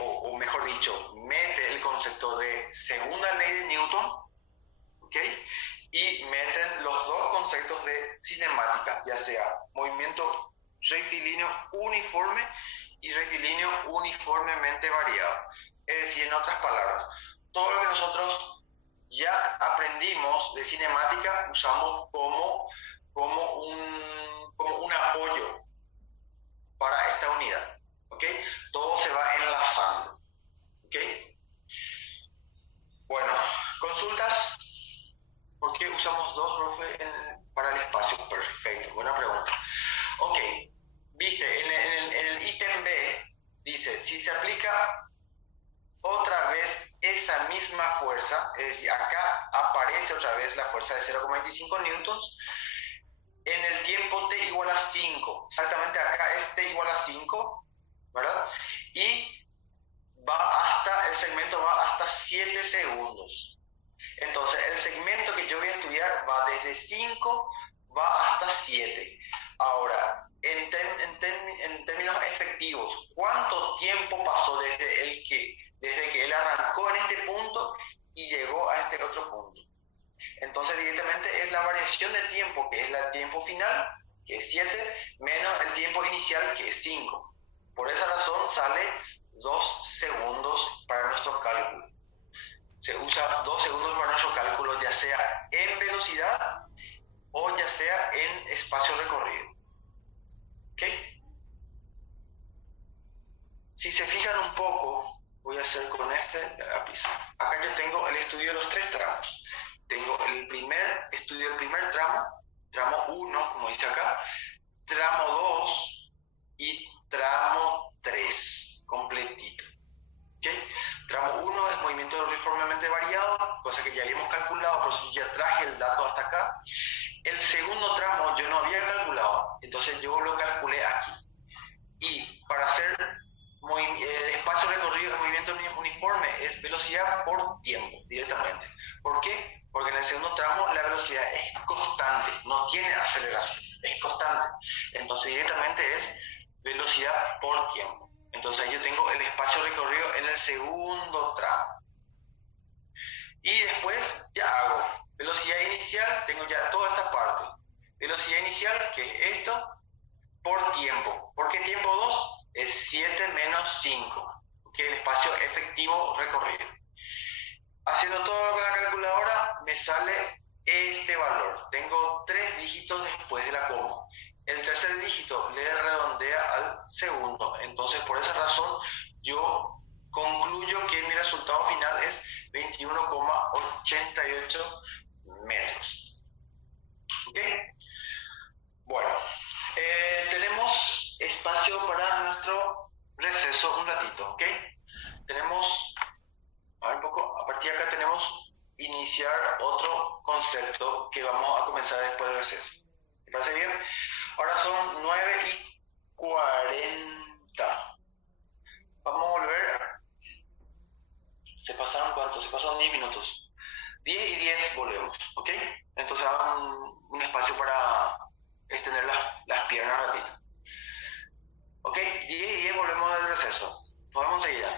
o mejor dicho, mete el concepto de segunda ley de Newton, ¿ok? Y meten los dos conceptos de cinemática, ya sea movimiento rectilíneo uniforme y rectilíneo uniformemente variado. Es decir, en otras palabras, todo lo que nosotros ya aprendimos de cinemática usamos como un apoyo para esta unidad. ¿Ok? Todo se va enlazando. ¿Ok? Bueno, consultas. ¿Por qué usamos dos, profe, para el espacio? Perfecto, buena pregunta. Ok, viste, en el ítem B dice, si se aplica otra vez esa misma fuerza, es decir, acá aparece otra vez la fuerza de 0,25 newtons, en el tiempo t igual a 5, exactamente acá es t igual a 5, ¿verdad? Y el segmento va hasta 7 segundos. Entonces, el segmento que yo voy a estudiar va desde 5, va hasta 7. Ahora, en términos efectivos, ¿cuánto tiempo pasó desde que él arrancó en este punto y llegó a este otro punto? Entonces, directamente es la variación de tiempo, que es el tiempo final, que es 7, menos el tiempo inicial, que es 5. Por esa razón sale 2 segundos para nuestro cálculo. Se usa 2 segundos para nuestro cálculo, ya sea en velocidad o ya sea en espacio recorrido. ¿Ok? Si se fijan un poco, voy a hacer con este lápiz. Acá yo tengo el estudio de los 3 tramos. Tengo el estudio del primer tramo, tramo 1, como dice acá, tramo 2 y tramo 3, completito. ¿Ok? Tramo 1 es movimiento uniformemente variado, cosa que ya habíamos calculado, por eso ya traje el dato hasta acá. El segundo tramo yo no había calculado, entonces yo lo calculé aquí. Y para hacer el espacio recorrido de movimiento uniforme es velocidad por tiempo, directamente. ¿Por qué? Porque en el segundo tramo la velocidad es constante, no tiene aceleración, es constante. Entonces directamente es velocidad por tiempo. Entonces yo tengo el espacio recorrido en el segundo tramo. Y después ya hago velocidad inicial, tengo ya toda esta parte. Velocidad inicial, que es esto, por tiempo. ¿Por qué tiempo 2? Es 7 menos 5, que es el espacio efectivo recorrido. Haciendo todo con la calculadora me sale este valor. Tengo 3 dígitos después de la coma. El tercer dígito le redondea al segundo. Entonces, por esa razón, yo concluyo que mi resultado final es 21,88 metros. ¿Ok? Bueno, tenemos espacio para nuestro receso un ratito, ¿ok? Tenemos, a ver un poco, a partir de acá tenemos iniciar otro concepto que vamos a comenzar después del receso. ¿Me parece bien? Ahora son 9:40. Vamos a volver. ¿Se pasaron cuánto? Se pasaron 10 minutos. 10:10 volvemos, ¿ok? Entonces hagan un espacio para extender las piernas un ratito. Ok, 10:10 volvemos del receso. Nos vemos enseguida.